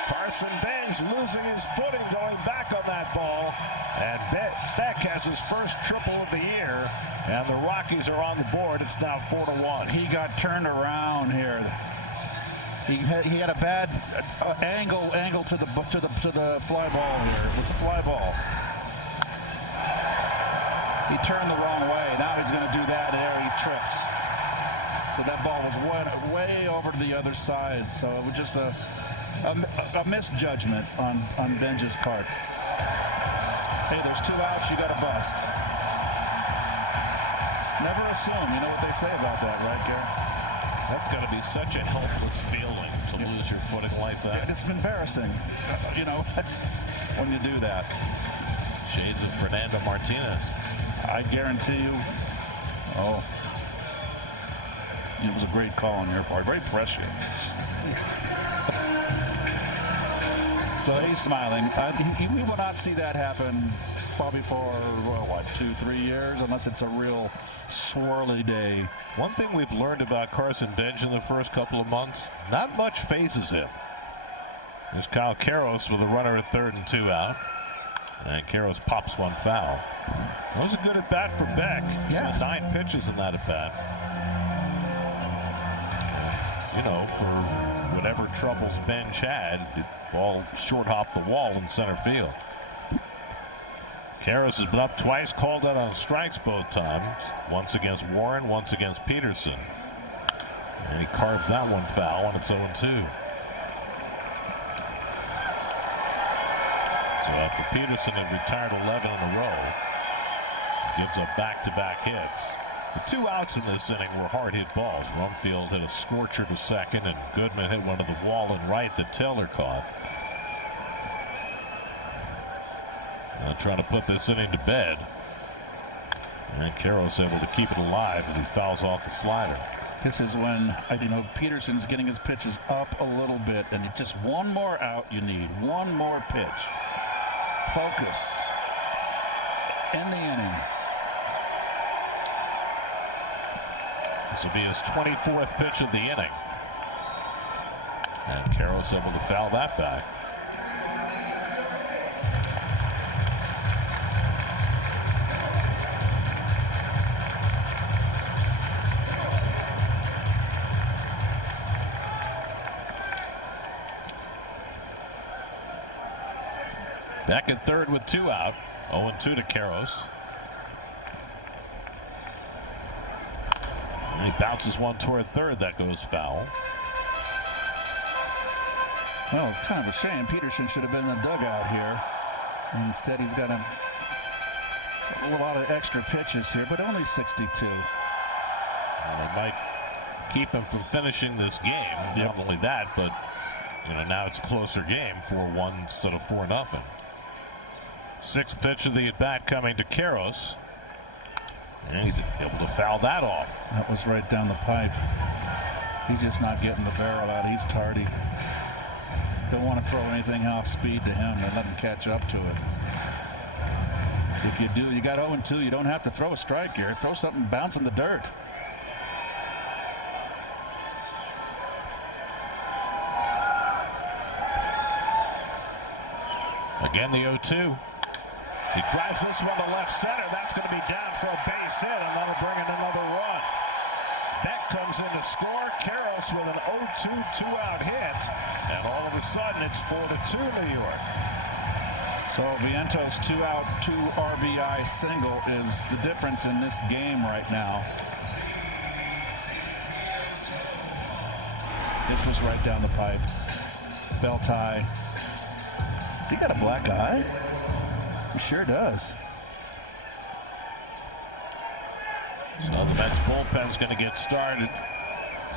Carson Benj losing his footing going back on that ball. And Beck has his first triple of the year. And the Rockies are on the board. It's now 4-1. He got turned around here. He had a bad angle to the fly ball here. It was a fly ball. He turned the wrong way. Now he's going to do that, and there he trips. So that ball was way over to the other side. So it was just a misjudgment on Benj's part. Hey, there's 2 outs. You got a bust. Never assume. You know what they say about that, right, Gary? That's got to be such a helpless feeling to lose your footing like that. It's embarrassing, you know, when you do that. Shades of Fernando Martinez. I guarantee you. Oh, it was a great call on your part. Very prescient. So he's smiling. We will not see that happen probably for, 2-3 years, unless it's a real swirly day. One thing we've learned about Carson Benj in the first couple of months, not much phases him. There's Kyle Karros with a runner at 3rd and 2 out. And Karros pops one foul. That was a good at-bat for Beck. Yeah. So 9 pitches in that at-bat. you know, for whatever troubles Bench had, the ball short hopped the wall in center field. Karros has been up twice, called out on strikes both times. Once against Warren, once against Peterson. And he carves that one foul, and it's 0-2. So after Peterson had retired 11 in a row, gives up back-to-back hits. The 2 outs in this inning were hard-hit balls. Rumfield hit a scorcher to second, and Goodman hit one to the wall and right that Taylor caught. Trying to put this inning to bed. And Karros able to keep it alive as he fouls off the slider. This is when, Peterson's getting his pitches up a little bit, and just one more out you need. One more pitch. Focus. End the inning. This will be his 24th pitch of the inning. And Karros able to foul that back. Back at third with 2 out. 0-2 to Karros. And he bounces one toward third. That goes foul. Well, it's kind of a shame. Peterson should have been in the dugout here. Instead, he's got a lot of extra pitches here, but only 62. It might keep him from finishing this game. Not only that, but now it's a closer game, 4-1 instead of 4-0. 6th pitch of the at-bat coming to Karros. And he's able to foul that off. That was right down the pipe. He's just not getting the barrel out. He's tardy. Don't want to throw anything off speed to him and let him catch up to it. If you do, you got 0-2. You don't have to throw a strike here. Throw something bounce in the dirt. Again, the 0-2. He drives this one to left center. That's going to be down for a base hit, and that'll bring in another run. Beck comes in to score. Karros with an 0-2 2-out hit, and all of a sudden it's 4-2 New York. So Vientos' 2-out, 2 RBI single is the difference in this game right now. This was right down the pipe. Belt high. Has he got a black eye? He sure does. So the Mets bullpen's going to get started.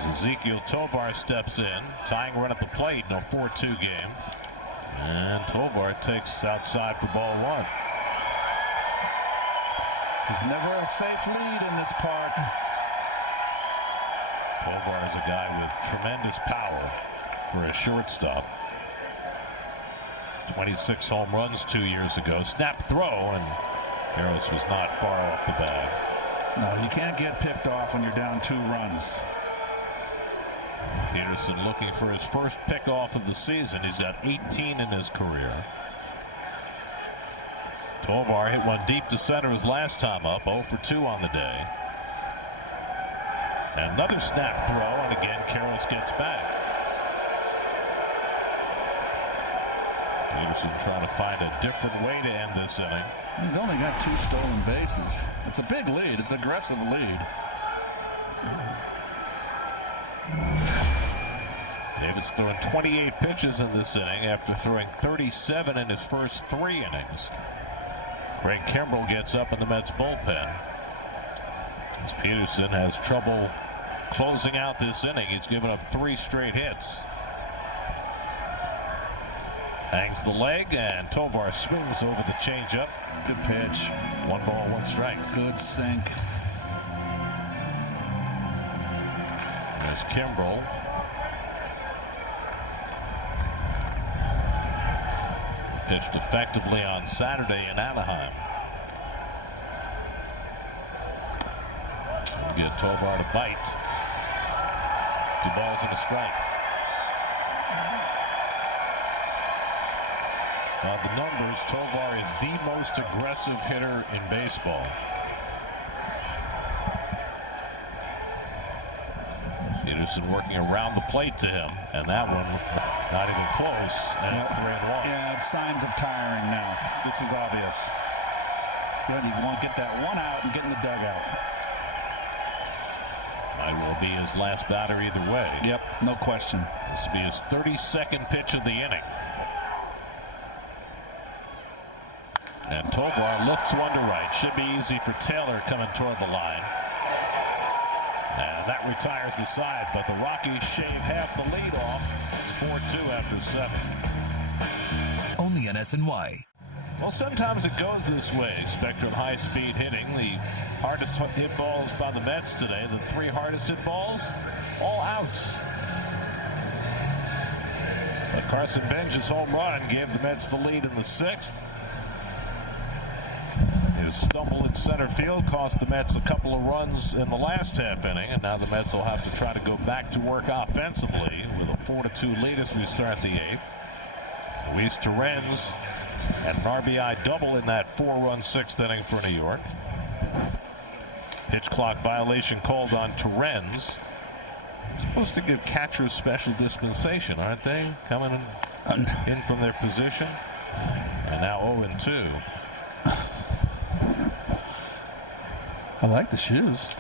Ezekiel Tovar steps in, tying run at the plate in a 4-2 game. And Tovar takes outside for ball 1. There's never a safe lead in this park. Tovar is a guy with tremendous power for a shortstop. 26 home runs 2 years ago. Snap throw, and Karros was not far off the bag. No, you can't get picked off when you're down 2 runs. Peterson looking for his first pickoff of the season. He's got 18 in his career. Tovar hit one deep to center his last time up, 0 for 2 on the day. And another snap throw, and again Karros gets back. Peterson trying to find a different way to end this inning. He's only got 2 stolen bases. It's a big lead. It's an aggressive lead. David's throwing 28 pitches in this inning after throwing 37 in his first 3 innings. Craig Kimbrell gets up in the Mets bullpen. As Peterson has trouble closing out this inning. He's given up 3 straight hits. Hangs the leg, and Tovar swings over the changeup. Good pitch. 1 ball, 1 strike. Good sink. There's Kimbrell. Pitched effectively on Saturday in Anaheim. We'll get Tovar to bite. 2 balls and a strike. The numbers, Tovar is the most aggressive hitter in baseball. Gibson working around the plate to him, and that one not even close, and it's 3-1. Yeah, it's signs of tiring now. This is obvious. Good, you want to get that one out and get in the dugout. Might well be his last batter either way. Yep, no question. This will be his 32nd pitch of the inning. And Tovar lifts one to right. Should be easy for Taylor coming toward the line. And that retires the side, but the Rockies shave half the lead off. It's 4-2 after 7. Only on SNY. Well, sometimes it goes this way. Spectrum high-speed hitting. The hardest hit balls by the Mets today. The 3 hardest hit balls, all outs. But Carson Bench's home run gave the Mets the lead in the 6th. His stumble in center field cost the Mets a couple of runs in the last half inning, and now the Mets will have to try to go back to work offensively with a 4-2 lead as we start the 8th. Luis Torrens had an RBI double in that 4-run 6th inning for New York. Pitch clock violation called on Torrens. Supposed to give catchers special dispensation, aren't they? Coming in from their position. And now 0-2. I like the shoes.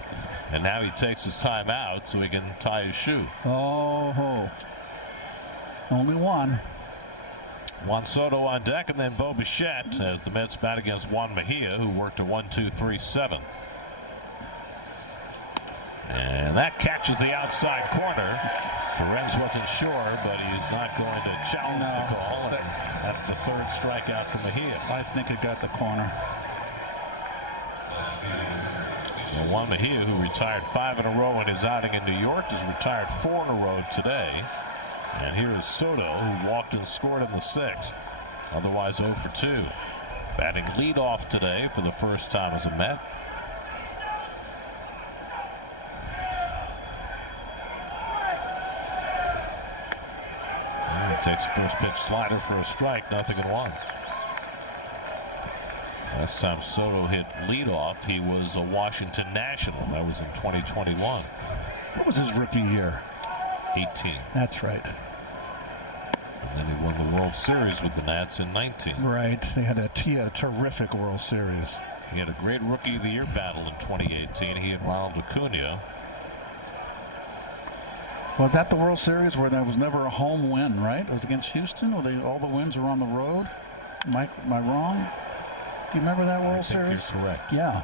And now he takes his time out so he can tie his shoe. Oh, only one. Juan Soto on deck, and then Bo Bichette as the Mets bat against Juan Mejia, who worked a 1-2-3-7. And that catches the outside corner. Torrens wasn't sure, but he's not going to challenge the call. That's the 3rd strikeout for Mejia. I think it got the corner. So Juan Mejia, who retired 5 in a row in his outing in New York, has retired 4 in a row today. And here is Soto, who walked and scored in the 6th. Otherwise 0 for 2. Batting leadoff today for the first time as a Met. And he takes first pitch slider for a strike, 0-1. Last time Soto hit leadoff, he was a Washington National. That was in 2021. What was his rookie year? 18. That's right. And then he won the World Series with the Nats in 19. Right. He had a terrific World Series. He had a great Rookie of the Year battle in 2018. He and Ronald Acuna. Was that the World Series where there was never a home win, right? It was against Houston, where all the wins were on the road? Am I wrong? Do you remember that World Series? You're correct. Yeah.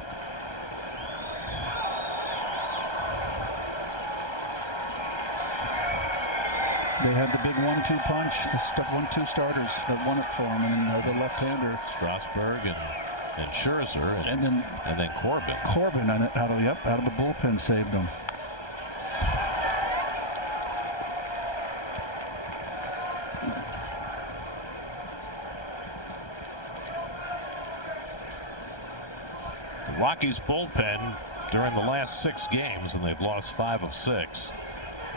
They had the big 1-2 punch, the 1-2 starters that won it for them, and then the left-hander Strasburg and Scherzer, and then Corbin. Corbin out of the bullpen saved them. The Rockies bullpen during the last 6 games, and they've lost 5 of 6.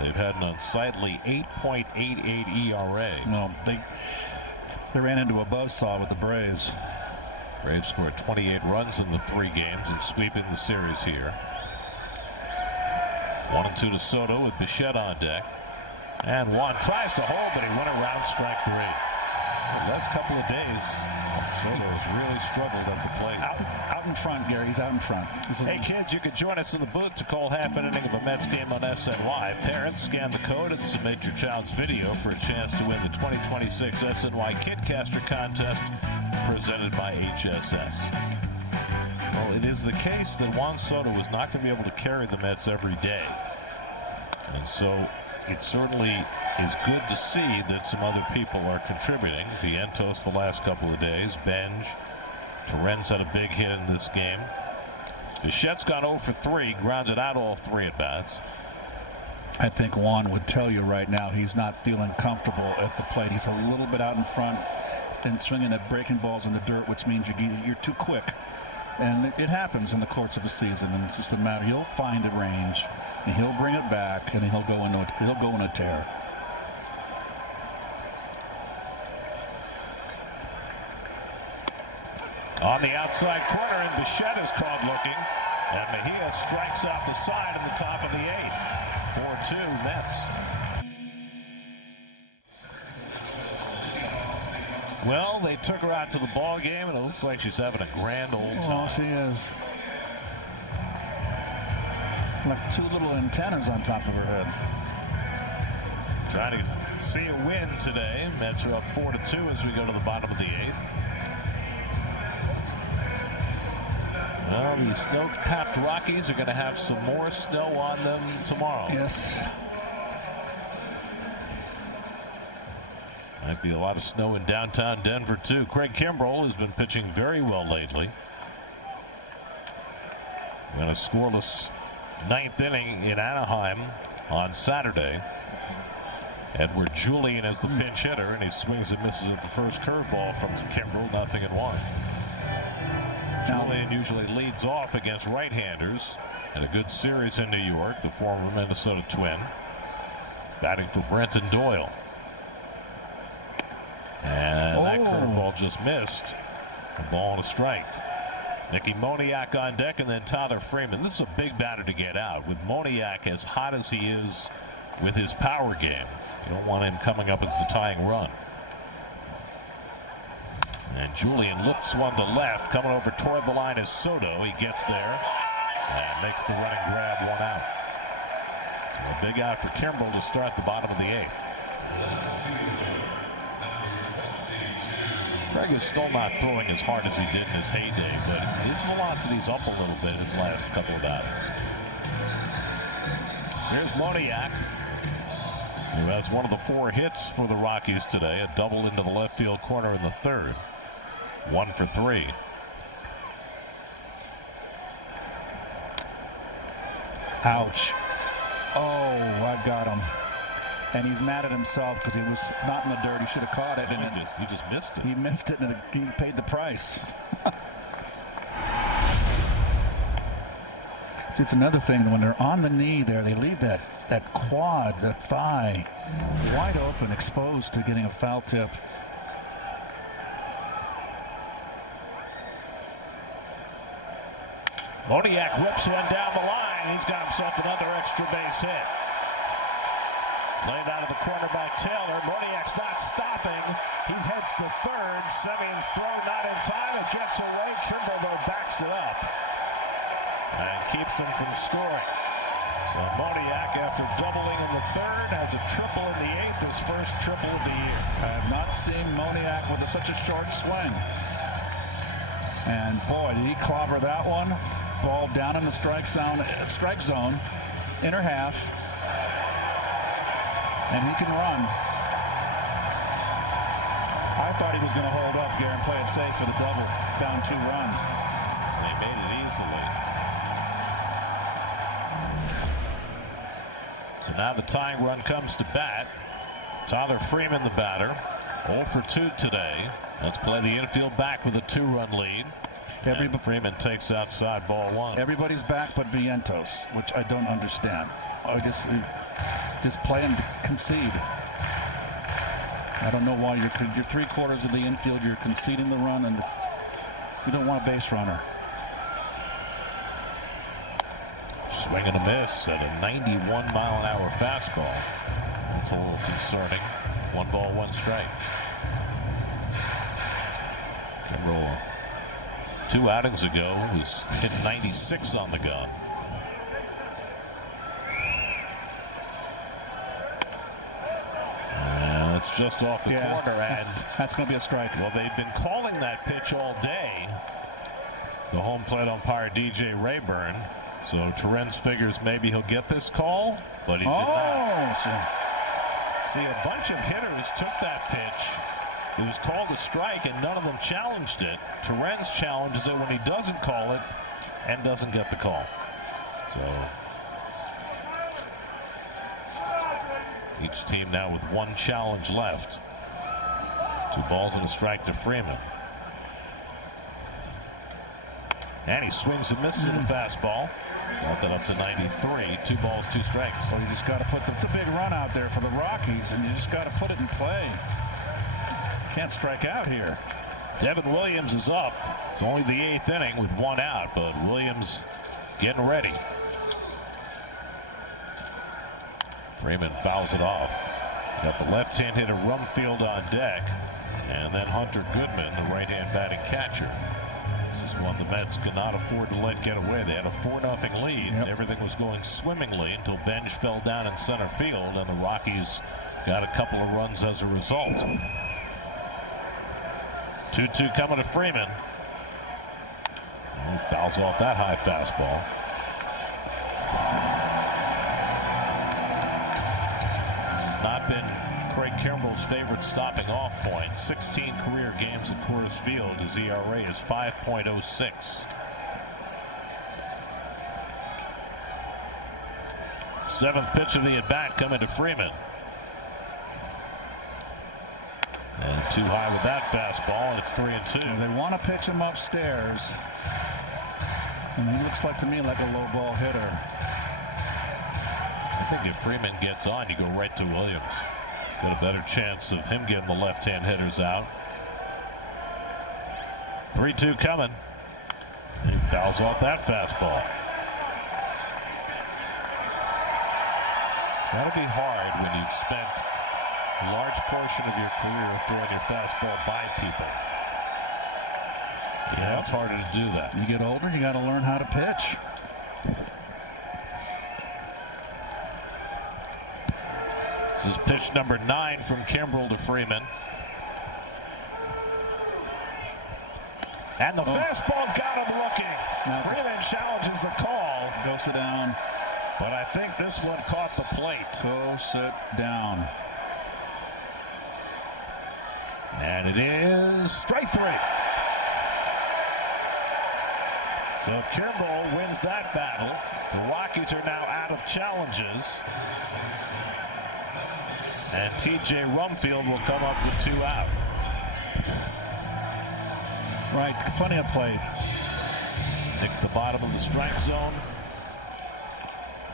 They've had an unsightly 8.88 ERA. Well, they ran into a buzzsaw with the Braves. Braves scored 28 runs in the 3 games and sweeping the series here. 1-2 to Soto with Bichette on deck. And Juan tries to hold, but he went around strike 3. The last couple of days, Soto has really struggled at the plate. Out in front, Gary. He's out in front. Hey, kids, you can join us in the booth to call half an inning of a Mets game on SNY. Parents, scan the code and submit your child's video for a chance to win the 2026 SNY Kidcaster contest presented by HSS. Well, it is the case that Juan Soto is not going to be able to carry the Mets every day. And so it certainly is good to see that some other people are contributing. Vientos the last couple of days. Benj. Torrens had a big hit in this game. Bichette's gone 0 for 3, grounded out all 3 at bats. I think Juan would tell you right now he's not feeling comfortable at the plate. He's a little bit out in front and swinging at breaking balls in the dirt, which means you're too quick. And it happens in the course of a season, and it's just a matter. He'll find a range, and he'll bring it back, and he'll go in a tear. On the outside corner, and Bichette is caught looking. And Mejia strikes out the side in the top of the 8th. 4-2 Mets. Well, they took her out to the ball game, and it looks like she's having a grand old time. Oh, she is. Like two little antennas on top of her head. Trying to see a win today. Mets are up 4-2 as we go to the bottom of the 8th. Well, the snow-capped Rockies are going to have some more snow on them tomorrow. Yes. Might be a lot of snow in downtown Denver, too. Craig Kimbrell has been pitching very well lately. And a scoreless 9th inning in Anaheim on Saturday. Edward Julian is the pinch hitter, and he swings and misses at the first curveball from Kimbrell, 0-1. Julian usually leads off against right-handers. Had a good series in New York, the former Minnesota Twin. Batting for Brenton Doyle. And that curveball just missed. A ball and a strike. Nicky Moniak on deck, and then Tyler Freeman. This is a big batter to get out. With Moniak as hot as he is with his power game, you don't want him coming up as the tying run. And Julian lifts one to left. Coming over toward the line is Soto. He gets there and makes the running grab, one out. So a big out for Kimbrell to start the bottom of the 8th. Craig is still not throwing as hard as he did in his heyday, but his velocity's up a little bit his last couple of outings. So here's Moniak, who has one of the 4 hits for the Rockies today, a double into the left field corner in the 3rd. 1 for 3. Ouch. Oh, I got him. And he's mad at himself because he was not in the dirt. He should have caught it. No, and he just missed it. He missed it, and he paid the price. See, it's another thing. When they're on the knee there, they leave that quad, the thigh, wide open, exposed to getting a foul tip. Moniak whips one down the line. He's got himself another extra base hit. Played out of the corner by Taylor. Moniak's not stopping. He heads to 3rd. Semion's throw not in time. It gets away. Kimbrell, though, backs it up and keeps him from scoring. So Moniak, after doubling in the 3rd, has a triple in the 8th, his first triple of the year. I have not seen Moniak with such a short swing. And boy, did he clobber that one. Ball down in the strike zone, inner half. And he can run. I thought he was going to hold up here and play it safe for the double, down 2 runs. They made it easily. So now the tying run comes to bat. Tyler Freeman, the batter, 0 for 2 today. Let's play the infield back with a 2-run lead. Freeman takes outside, ball 1. Everybody's back but Vientos, which I don't understand. Just play and concede. I don't know why you're 3/4 of the infield. You're conceding the run, and you don't want a base runner. Swing and a miss at a 91-mile-an-hour fastball. That's a little concerning. 1 ball, 1 strike. Kimbrell, 2 outings ago, was hit 96 on the gun. It's just off the corner, and that's going to be a strike. Well, they've been calling that pitch all day. The home plate umpire, DJ Rayburn. So Terens figures maybe he'll get this call, but he did not. See, a bunch of hitters took that pitch. It was called a strike, and none of them challenged it. Terens challenges it when he doesn't call it and doesn't get the call. So each team now with 1 challenge left. 2 balls and a strike to Freeman. And he swings and misses with a fastball. Got that up to 93. 2 balls, 2 strikes. Well, you just got to put it's a big run out there for the Rockies, and you just got to put it in play. Can't strike out here. Devin Williams is up. It's only the 8th inning with 1 out, but Williams getting ready. Freeman fouls it off. Got the left-hand hitter Rumfield on deck, and then Hunter Goodman, the right-hand batting catcher. This is one the Mets could not afford to let get away. They had a 4-0 lead. Yep. Everything was going swimmingly until Benj fell down in center field, and the Rockies got a couple of runs as a result. 2-2 coming to Freeman. He fouls off that high fastball. This has not been Craig Kimbrell's favorite stopping off point. 16 career games at Coors Field. His ERA is 5.06. Seventh pitch of the at-bat coming to Freeman. And too high with that fastball, and it's 3-2. They want to pitch him upstairs. And he looks like to me like a low ball hitter. I think if Freeman gets on, you go right to Williams. Got a better chance of him getting the left-hand hitters out. 3-2 coming. He fouls off that fastball. It's got to be hard when you've spent a large portion of your career throwing your fastball by people. Yeah, it's harder to do that. You get older, you got to learn how to pitch. This is pitch number 9 from Kimbrell to Freeman. And the fastball got him looking. Now, Freeman challenges the call. Go sit down. But I think this one caught the plate. Go sit down. And it is strike 3. So Kimbrell wins that battle. The Rockies are now out of challenges. And T.J. Rumfield will come up with 2 out. Right, plenty of plate. Pick the bottom of the strike zone.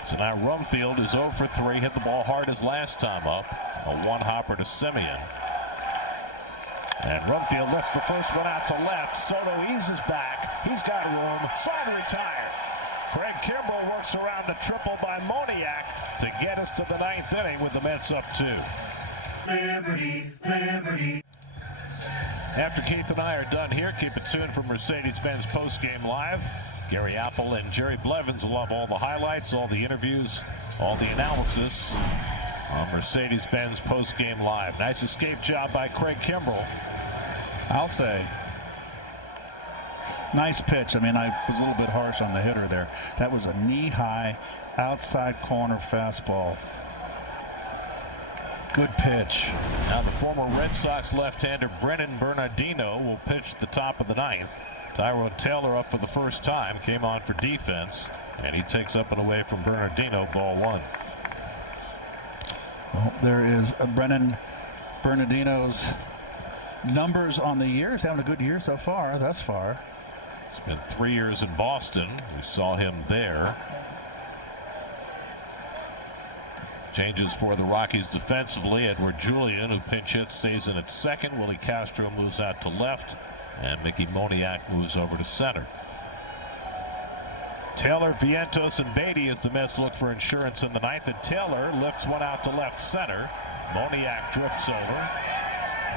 So now Rumfield is 0 for 3. Hit the ball hard as last time up. A 1-hopper to Simeon. And Rumfield lifts the first one out to left. Soto eases back. He's got room. Side retired. Craig Kimbrell works around the triple by Moniak to get us to the 9th inning with the Mets up 2. Liberty, Liberty. After Keith and I are done here, keep it tuned for Mercedes-Benz Postgame Live. Gary Apple and Jerry Blevins will have all the highlights, all the interviews, all the analysis on Mercedes-Benz Postgame Live. Nice escape job by Craig Kimbrell. I'll say. Nice pitch. I mean, I was a little bit harsh on the hitter there. That was a knee-high, outside corner fastball. Good pitch. Now the former Red Sox left-hander Brennan Bernardino will pitch at the top of the 9th. Tyrone Taylor up for the first time, came on for defense, and he takes up and away from Bernardino, ball 1. Well, there is Brennan Bernardino's numbers on the year. He's having a good year so far, thus far. Spent 3 years in Boston. We saw him there. Changes for the Rockies defensively. Edward Julian, who pinch hits, stays in at second. Willie Castro moves out to left, and Mickey Moniak moves over to center. Taylor, Vientos, and Beatty as the Mets look for insurance in the 9th, and Taylor lifts one out to left center. Moniak drifts over,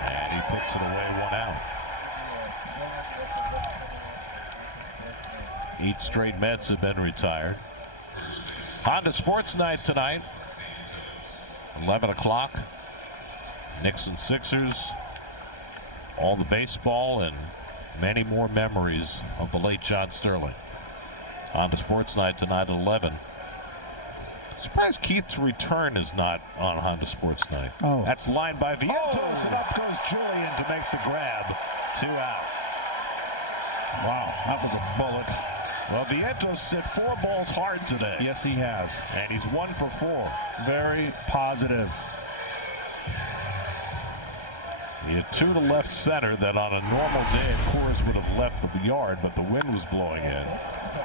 and he puts it away, 1 out. 8 straight Mets have been retired. Honda Sports Night tonight, 11 o'clock. Knicks and Sixers, all the baseball, and many more memories of the late John Sterling. Honda Sports Night tonight at 11. Surprised Keith's return is not on Honda Sports Night. Oh. That's lined by Vientos, and up goes Julian to make the grab. 2 out. Wow, that was a bullet. Well, Vientos hit 4 balls hard today. Yes, he has. And he's 1 for 4. Very positive. He had 2 to left center that on a normal day, of course, would have left the yard, but the wind was blowing in.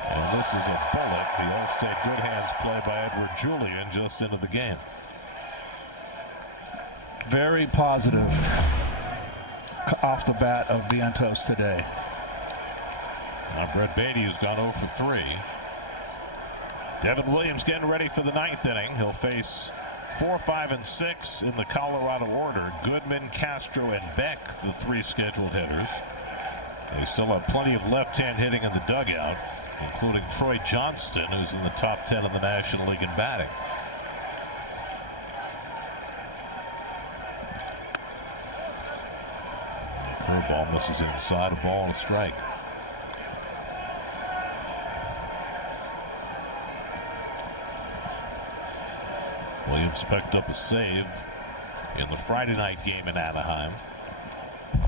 And this is a bullet. The All-State good hands play by Edward Julian just into the game. Very positive off the bat of Vientos today. Now Brett Beatty, who's gone 0 for 3. Devin Williams getting ready for the 9th inning. He'll face 4, 5, and 6 in the Colorado order. Goodman, Castro, and Beck, the 3 scheduled hitters. They still have plenty of left-hand hitting in the dugout, including Troy Johnston, who's in the top 10 in the National League in batting. The curveball misses inside, a ball and a strike. Williams picked up a save in the Friday night game in Anaheim.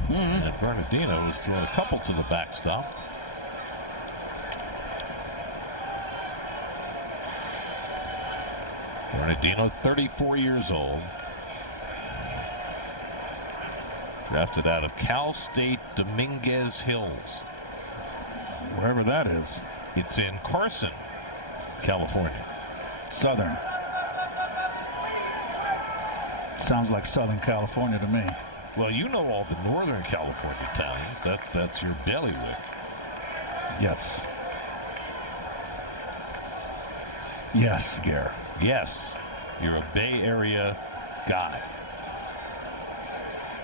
And Bernardino has thrown a couple to the backstop. Bernardino, 34 years old. Drafted out of Cal State Dominguez Hills. Wherever that is. It's in Carson, California. Southern. Sounds like Southern California to me. Well, you know all the Northern California towns. That's your bailiwick. Yes. Yes, Garrett. Yes, you're a Bay Area guy.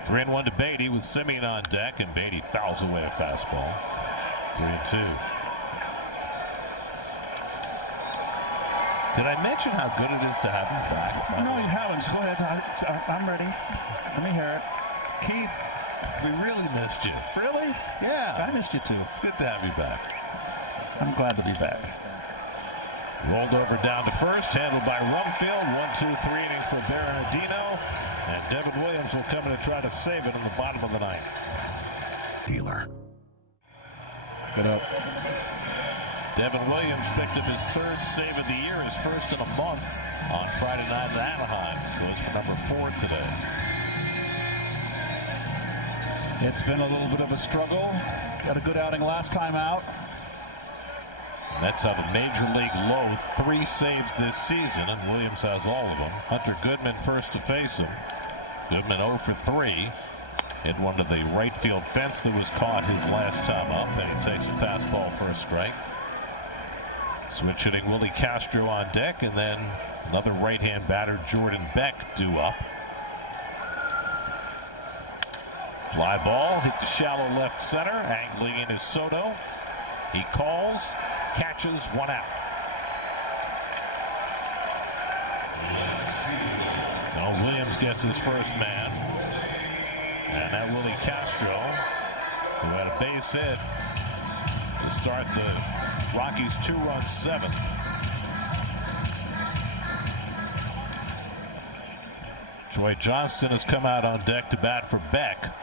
3-1 to Beatty with Simeon on deck, and Beatty fouls away a fastball. 3-2. Did I mention how good it is to have him back? No, you haven't. Just go ahead. I'm ready. Let me hear it. Keith, we really missed you. Really? Yeah. I missed you too. It's good to have you back. I'm glad to be back. Rolled over down to first, handled by Rumfield. 1-2-3 inning for Bernardino. And Devin Williams will come in and try to save it in the bottom of the ninth. Dealer. Good up. Devin Williams picked up his 3rd save of the year, his first in a month on Friday night in Anaheim. Goes for number 4 today. It's been a little bit of a struggle. Got a good outing last time out. Mets have a major league low 3 saves this season, and Williams has all of them. Hunter Goodman first to face him. Goodman 0 for 3. Hit one to the right field fence that was caught his last time up, and he takes a fastball for a strike. Switch hitting Willie Castro on deck, and then another right-hand batter, Jordan Beck, due up. Fly ball hit the shallow left center. Angling in is Soto. He calls, catches, 1 out. So Williams gets his first man. And that Willie Castro, who had a base hit to start the Rockies' 2-run 7th. Troy Johnston has come out on deck to bat for Beck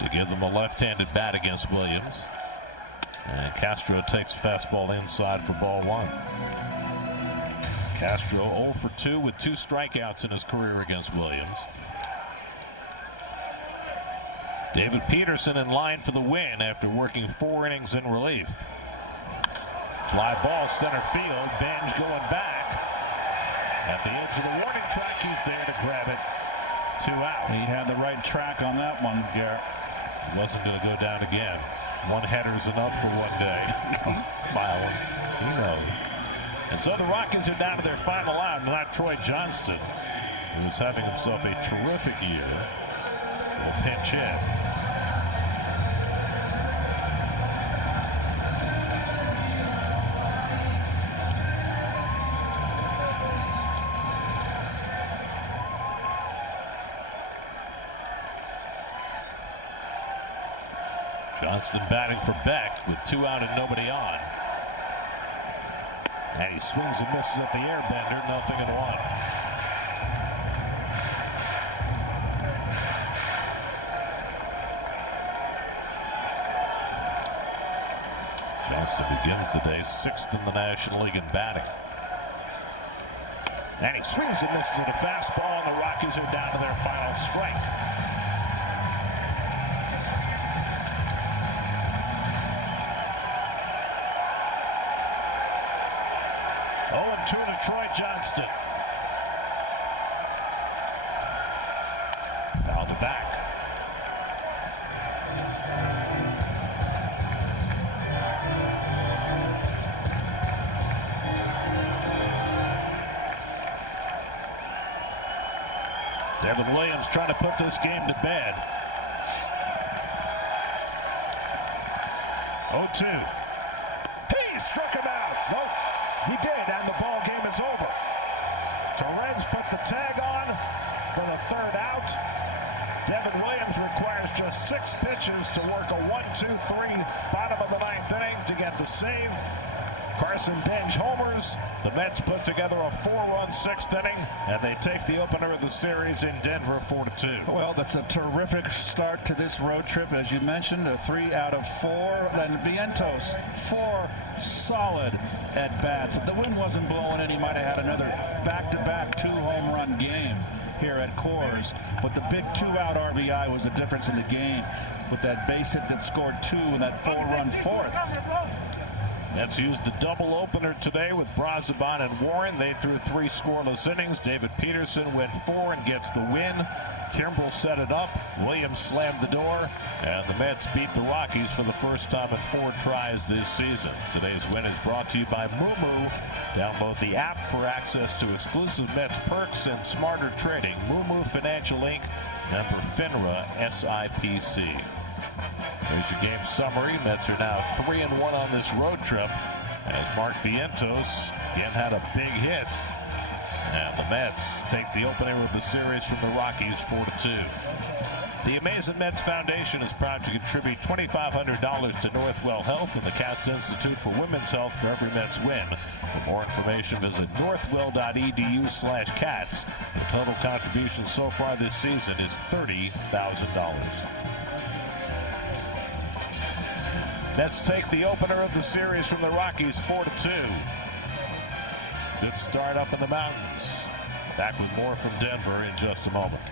to give them a left-handed bat against Williams. And Castro takes fastball inside for ball 1. Castro 0 for 2 with 2 strikeouts in his career against Williams. David Peterson in line for the win after working 4 innings in relief. Fly ball center field. Benj going back. At the edge of the warning track, he's there to grab it. 2 out. He had the right track on that one, Garrett. He wasn't going to go down again. 1 header's enough for 1 day. He's smiling. He knows. And so the Rockies are down to their final out. Not Troy Johnston, who is having himself a terrific year. Will pinch hit. Johnston batting for Beck with 2 out and nobody on. And he swings and misses at the airbender, nothing in 1. Johnston begins the day 6th in the National League in batting. And he swings and misses at a fastball, and the Rockies are down to their final strike. 0-2 to Troy Johnston. Fouled it back. Devin Williams trying to put this game to bed. 0-2. He struck him out. Nope, he did, and the ball game is over. Torrens put the tag on for the third out. Devin Williams requires just 6 pitches to work a 1-2-3 bottom of the 9th inning to get the save. Carson Bench homers. The Mets put together a 4-run 6th inning, and they take the opener of the series in Denver 4-2. Well, that's a terrific start to this road trip, as you mentioned. A 3 out of 4. And Vientos, 4 solid at bats. If the wind wasn't blowing in, he might have had another back-to-back 2-home run game here at Coors. But the big 2-out RBI was the difference in the game with that base hit that scored 2 and that 4-run 4th. Mets used the double opener today with Brazoban and Warren. They threw 3 scoreless innings. David Peterson went 4 and gets the win. Kimbrel set it up. Williams slammed the door. And the Mets beat the Rockies for the first time in 4 tries this season. Today's win is brought to you by Moo. Download the app for access to exclusive Mets perks and smarter trading. Moo Financial Inc. Member FINRA SIPC. There's your game summary. Mets are now 3-1 on this road trip as Mark Vientos again had a big hit. And the Mets take the opener of the series from the Rockies 4-2. The Amazing Mets Foundation is proud to contribute $2,500 to Northwell Health and the Cast Institute for Women's Health for every Mets win. For more information, visit northwell.edu/cats. The total contribution so far this season is $30,000. Mets take the opener of the series from the Rockies 4-2. Good start up in the mountains. Back with more from Denver in just a moment.